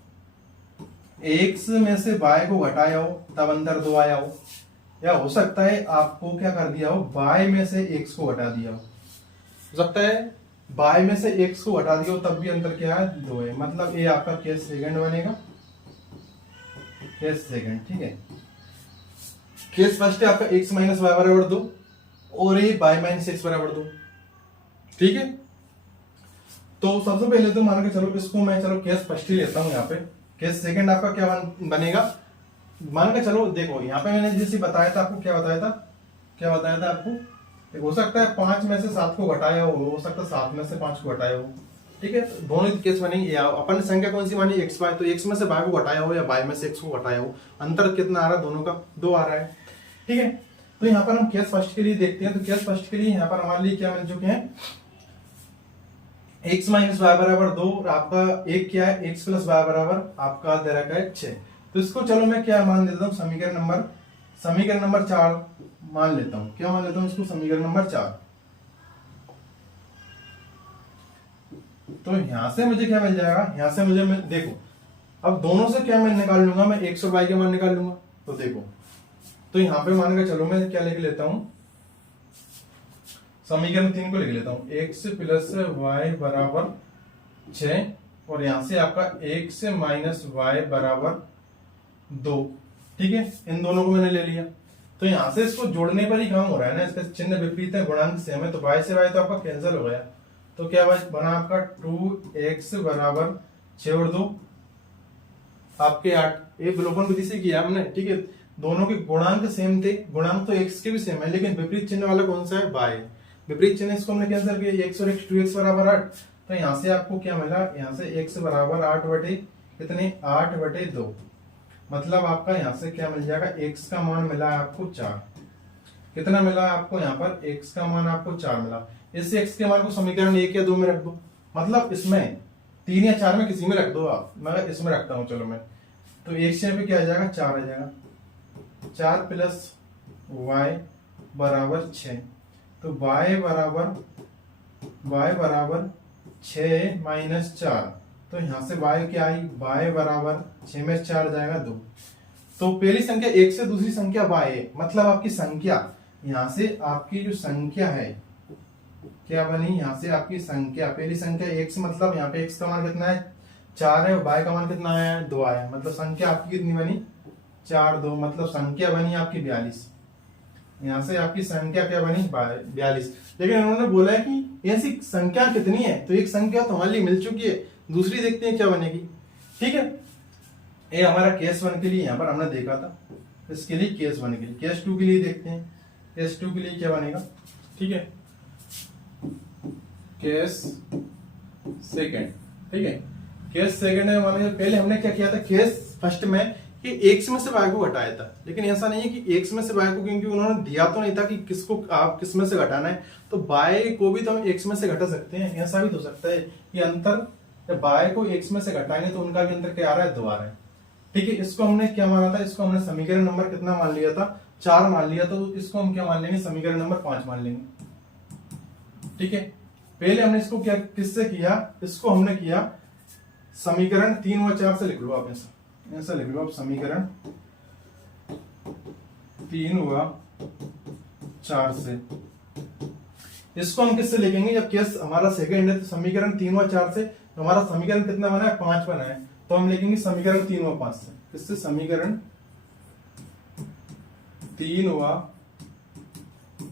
x में से y को घटाया हो तब अंतर 2 आया हो, या हो सकता है आपको क्या कर दिया हो y में से x को घटा दिया हो सकता है y में से x को घटा दिया हो तब भी अंतर क्या है 2 है। मतलब ये आपका केस सेकंड बनेगा, केस सेकंड। ठीक है, केस फर्स्ट है आपका x माइनस वाई बराबर 2 और ये y माइनस एक्स बराबर 2। ठीक है, तो सबसे पहले तो मान के चलो इसको मैं चलो केस फर्स्ट ही लेता हूं। यहाँ पे केस सेकंड आपका क्या बनेगा मान के चलो। देखो यहाँ पे मैंने जैसे बताया था आपको, क्या बताया था आपको, हो सकता है 5 में से 7 को घटाया हो सकता है 7 में से 5 को घटाया हो। ठीक है, तो दोनों केस बनेंगे। अपन संख्या कौन सी मानी x y, तो x में से y को घटाया हो या y में से x को घटाया हो, अंतर कितना आ रहा है दोनों का 2 आ रहा है। ठीक है, तो यहाँ पर हम केस फर्स्ट के लिए देखते हैं। तो केस फर्स्ट के लिए यहाँ पर हमारे लिए क्या मिल चुके हैं x माइनस वाई बराबर 2 और आपका एक क्या है x प्लस वाई बराबर आपका दे रखा है 6। तो इसको चलो मैं क्या मान देता हूँ समीकरण नंबर 4 मान लेता हूँ। क्या मान लेता हूँ इसको समीकरण नंबर 4। तो यहां से मुझे क्या मिल जाएगा, यहां से मुझे देखो अब दोनों से क्या मैं निकाल लूंगा, मैं x और y के मान निकाल लूंगा। तो देखो तो यहां पे मान के चलो मैं क्या लिख लेता हूं समीकरण 3 को लिख लेता हूं x प्लस वाई बराबर 6 और यहां से आपका x माइनस वाई बराबर 2। ठीक है, इन दोनों को मैंने ले लिया। तो यहां से इसको जोड़ने पर ही काम हो रहा है ना, इसका चिन्ह विपरीत है गुणांक सेम है, तो y से y तो आपका कैंसिल हो गया। तो क्या बना आपका 2x बराबर 6 और 2 आपके 8। एक विलोपन विधि से किया हमने। ठीक है, दोनों के गुणांक सेम थे, गुणांक तो x के भी सेम है, लेकिन विपरीत चिन्ह वाला कौन सा है y। विपरीत चिन्ह इसको हमने कैंसिल किया, x और x 2x बराबर 8। तो यहां से आपको क्या मिला, यहां से x बराबर 8 बटे कितने 8 बटे 2। मतलब आपका यहां से क्या मिल जाएगा, x का मान मिला है आपको 4। कितना मिला आपको यहाँ पर x का मान आपको 4 मिला। इस x के मान को समीकरण 1 या 2 में रख दो, मतलब इसमें 3 या 4 में किसी में रख दो आप, मैं इसमें रखता हूं चलो मैं। तो x पे क्या आ जाएगा 4 आ जाएगा, 4 प्लस y बराबर 6। तो y बराबर 6 माइनस 4। तो यहां से y क्या आई, y बराबर 6 में 4 जाएगा 2। तो पहली संख्या 1 से दूसरी संख्या y है, मतलब आपकी संख्या यहां से आपकी जो संख्या है क्या बनी, यहां से आपकी संख्या पहली संख्या x, मतलब यहाँ पे x का मान कितना है 4 है, y का मान कितना आया है 2 आया है, मतलब संख्या आपकी कितनी बनी 4 2, मतलब संख्या बनी आपकी 42। यहाँ से आपकी संख्या क्या बनी 42। लेकिन उन्होंने बोला है कि ऐसी संख्या कितनी है, तो एक संख्या तो हमारे लिए मिल चुकी है, दूसरी देखते हैं क्या बनेगी। ठीक है, ये हमारा केस 1 के लिए यहाँ पर हमने देखा था, इसके लिए केस 1 के लिए। केस 2 के लिए देखते हैं, केस 2 के लिए क्या बनेगा। ठीक है, केस सेकंड। ठीक है, केस सेकंड में माने पहले हमने क्या किया था, केस फर्स्ट में कि x में से y को घटाया था, लेकिन ऐसा नहीं है कि x में से y को, क्योंकि उन्होंने दिया तो नहीं था कि किसको आप किस में से घटाना है, तो y को भी तो हम x में से घटा सकते हैं। ऐसा भी तो हो सकता है कि अंतर जब y को x में से घटाएंगे तो उनका भी अंतर क्या आ रहा है, 2 आ रहा है। ठीक है, इसको हमने क्या माना था, इसको हमने समीकरण नंबर कितना मान लिया था, 4 मान लिया, तो इसको हम क्या मान लेंगे, समीकरण नंबर 5 मान लेंगे। ठीक है, पहले हमने इसको क्या किससे किया, इसको हमने किया समीकरण 3 व 4 से लिख लो आप, ऐसा लिख लो आप, समीकरण 3 व 4 से। इसको हम किससे लिखेंगे, जब केस हमारा सेकंड है तो समीकरण 3 व 4 से। तो हमारा समीकरण कितना बना है, 5 बना है, तो हम लिखेंगे समीकरण 3 व 5 से। किससे, समीकरण 3 व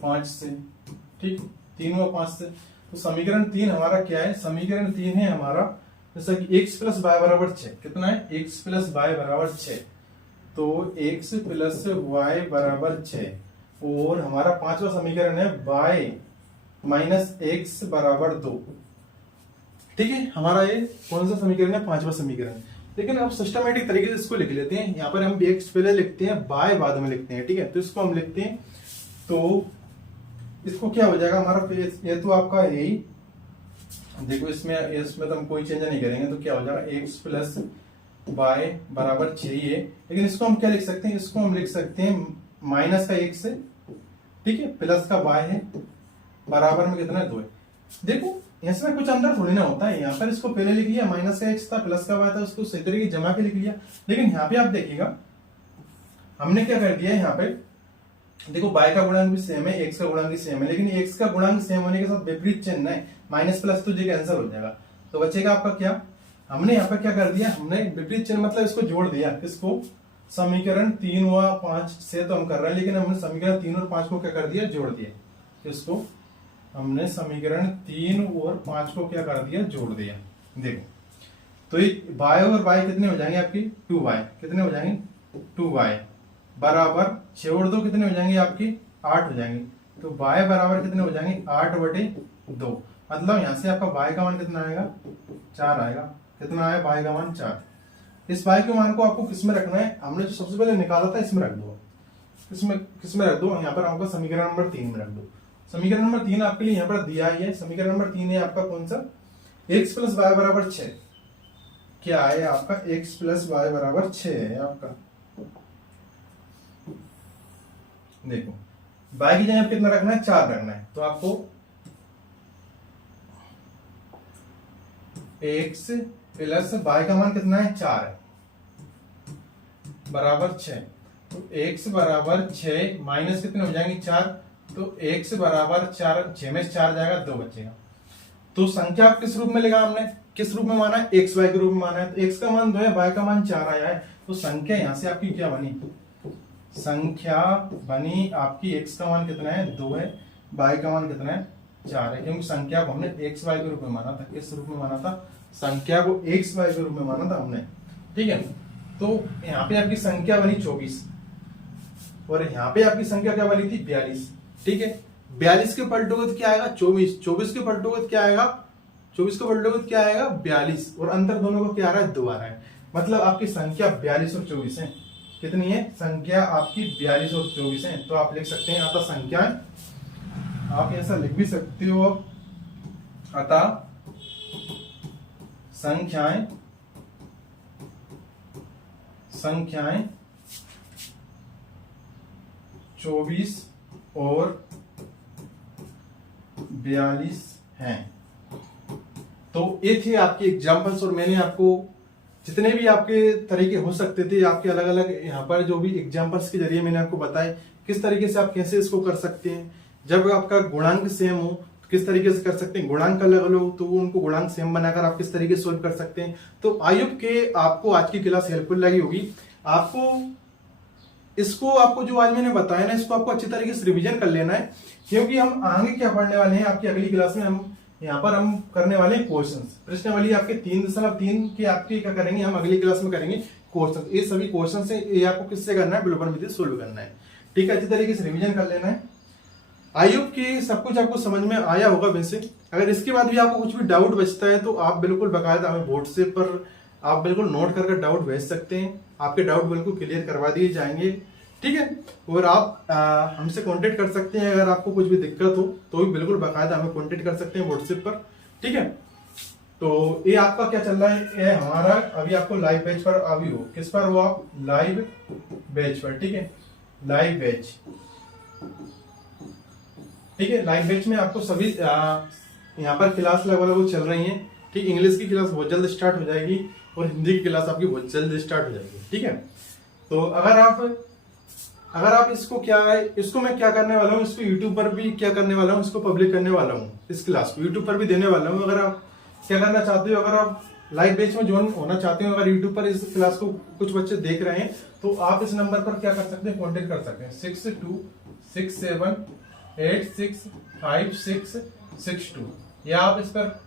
5 से। ठीक, 3 व 5 से। तो समीकरण 3 हमारा क्या है, समीकरण 3 है हमारा जैसा कि x प्लस वाई बराबर 6। कितना है, x प्लस वाई बराबर 6। तो x प्लस वाई बराबर 6, और हमारा 5वां समीकरण है y माइनस x बराबर 2। ठीक है, हमारा ये कौन सा समीकरण है, 5वां समीकरण। लेकिन अब सिस्टमेटिक तरीके से इसको लिख लेते हैं। यहाँ पर हम x पहले लिखते हैं, y बाद में लिखते हैं। ठीक है, तो इसको हम लिखते हैं, तो इसको क्या हो जाएगा हमारा, ये तो आपका यही देखो, इसमें तो हम कोई चेंज नहीं करेंगे, तो क्या हो जाएगा, x प्लस वाई बराबर 6 ही है। लेकिन इसको हम क्या लिख सकते हैं, इसको हम लिख सकते हैं माइनस का x है, ठीक है, प्लस का y है, बराबर में कितना है, 2 है। देखो इसमें कुछ अंदर थोड़ी ना होता है, यहाँ पर इसको पहले लिख लिया, माइनस का x था, प्लस का y था, उसको सही तरीके जमा के लिख लिया। लेकिन यहाँ पे आप देखिएगा हमने क्या कर दिया, यहाँ पे देखो y का गुणांक भी सेम है, x का गुणांक भी सेम है, लेकिन x का गुणांक सेम होने के साथ विपरीत चिन्ह है, माइनस प्लस तो ये कैंसिल हो जाएगा, तो बचेगा आपका क्या, हमने यहाँ पे क्या कर दिया, हमने विपरीत चिन्ह मतलब इसको जोड़ दिया, किसको, समीकरण 3 व 5 से तो हम कर रहे हैं, लेकिन हमने समीकरण 3 और 5 को क्या कर दिया, जोड़ दिया। किसको, हमने समीकरण 3 और 5 को क्या कर दिया, जोड़ दिया। देखो तो ये y और y कितने हो जाएंगे आपकी, 2y, कितने हो जाएंगे, 2y बराबर 6 और 2 कितने हो जाएंगे आपकी, 8 हो जाएंगे। तो y बराबर कितने हो जाएंगे, 8/2। मतलब यहां से आपका y का मान कितना आएगा, 4 आएगा। कितना आया, y का मान 4। इस y के मान को आपको किसमें रखना है, हमने जो सबसे पहले निकाला था इसमें रख दो, किसमें रख दो, यहाँ पर आपका समीकरण नंबर 3 में रख दो। समीकरण नंबर 3 आपके लिए यहाँ पर दिया ही है। समीकरण नंबर 3 है आपका कौन सा, x प्लस वाई बराबर 6। क्या है आपका, x प्लस वाई बराबर 6 है आपका। देखो y की जगह कितना रखना है, 4 रखना है, तो आपको x प्लस y का मान कितना है, 4 है, बराबर 6। तो x बराबर 6 माइनस कितने हो जाएंगे, 4। तो x बराबर 4, 6 में 4 जाएगा, 2 बचेगा। तो संख्या किस रूप में लिखा हमने, किस रूप में माना है, x y के रूप में माना है। तो x का मान 2 है, y का मान 4 आया है, तो संख्या यहां से आपकी क्या बनी, संख्या बनी आपकी x का मान कितना है, 2 है, y का मान कितना है, 4 है। क्योंकि संख्या को हमने x y के रूप में माना था। किस रूप में माना था, संख्या को x y के रूप में माना था हमने। ठीक है, तो यहाँ पे आपकी संख्या बनी 24 और यहाँ पे आपकी संख्या क्या बनी थी, 42। ठीक है, 42 के पलटोगे तो क्या आएगा, 24। 24 के पलटोगे तो क्या आएगा, 24 के पलटोगे तो क्या आएगा, 42। और अंतर दोनों को क्या आ रहा है, 2 आ रहा है। मतलब आपकी संख्या 42 और 24 है। कितनी है, संख्या आपकी 42 और 24 है। तो आप लिख सकते हैं अतः संख्याएं, आप ऐसा लिख भी सकते हो, अतः संख्याएं 24 और 42 हैं। तो ये थे आपके एग्जाम्पल्स, और मैंने आपको जितने भी आपके तरीके हो सकते थे, आपके अलग अलग यहाँ पर जो भी एग्जाम्पल्स के जरिए मैंने आपको बताया किस तरीके से आप कैसे इसको कर सकते हैं। जब आपका गुणांक सेम हो तो किस तरीके से कर सकते हैं, गुणांक अलग अलग हो तो उनको गुणांक सेम बनाकर आप किस तरीके से सोल्व कर सकते हैं। तो आई होप के आपको आज की क्लास हेल्पफुल लगी होगी। आपको जो आज मैंने बताया ना, इसको आपको अच्छी तरीके से रिवीजन कर लेना है, क्योंकि हम आगे क्या पढ़ने वाले हैं आपकी अगली क्लास में। हम यहाँ पर हम करने वाले हैं क्वेश्चंस, प्रश्नावली आपके 3.3 के आपके क्या करेंगे, हम अगली क्लास में करेंगे क्वेश्चन। ये सभी क्वेश्चन से ये आपको किससे करना है, ब्लूबर्न विधि सोल्व करना है। ठीक है, अच्छी तरीके से रिवीजन कर लेना है। आई होप कि सब कुछ आपको समझ में आया होगा। वैसे अगर इसके बाद भी आपको कुछ भी डाउट बचता है तो आप बिल्कुल बकायदा हमें व्हाट्सएप पर आप बिल्कुल नोट करके डाउट भेज सकते हैं, आपके डाउट बिल्कुल क्लियर करवा दिए जाएंगे, ठीक है। और आप हमसे कांटेक्ट कर सकते हैं, अगर आपको कुछ भी दिक्कत हो तो भी बिल्कुल बाकायदा हमें कांटेक्ट कर सकते हैं व्हाट्सएप पर, ठीक है। तो ये आपका क्या चल रहा है, ये हमारा अभी आपको लाइव बैच पर अभी हो, किस पर हो आप, लाइव बैच पर, ठीक है, लाइव बैच, ठीक है। लाइव बैच में आपको सभी यहाँ पर क्लास लगभग चल रही हैं, ठीक। इंग्लिश की क्लास बहुत जल्द स्टार्ट हो जाएगी और हिंदी की क्लास आपकी बहुत जल्द स्टार्ट हो जाएगी, ठीक है। तो अगर आप इसको क्या है, इसको मैं क्या करने वाला हूँ, इसको यूट्यूब पर भी क्या करने वाला हूँ, इसको पब्लिक करने वाला हूँ, इस क्लास को यूट्यूब पर भी देने वाला हूँ। अगर आप क्या करना चाहते हो, अगर आप लाइव बैच में ज्वाइन होना चाहते हो, अगर यूट्यूब पर इस क्लास को कुछ बच्चे देख रहे हैं, तो आप इस नंबर पर क्या कर सकते हैं, कॉन्टेक्ट कर सकते हैं 6267865662, या आप इस पर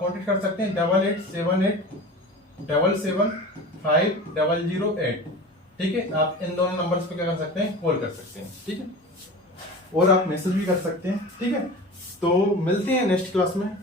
कॉन्टेक्ट कर सकते हैं 8878775008, ठीक है। आप इन दोनों नंबर्स पे क्या कर सकते हैं, कॉल कर सकते हैं, ठीक है। और आप मैसेज भी कर सकते हैं, ठीक है। तो मिलते हैं नेक्स्ट क्लास में।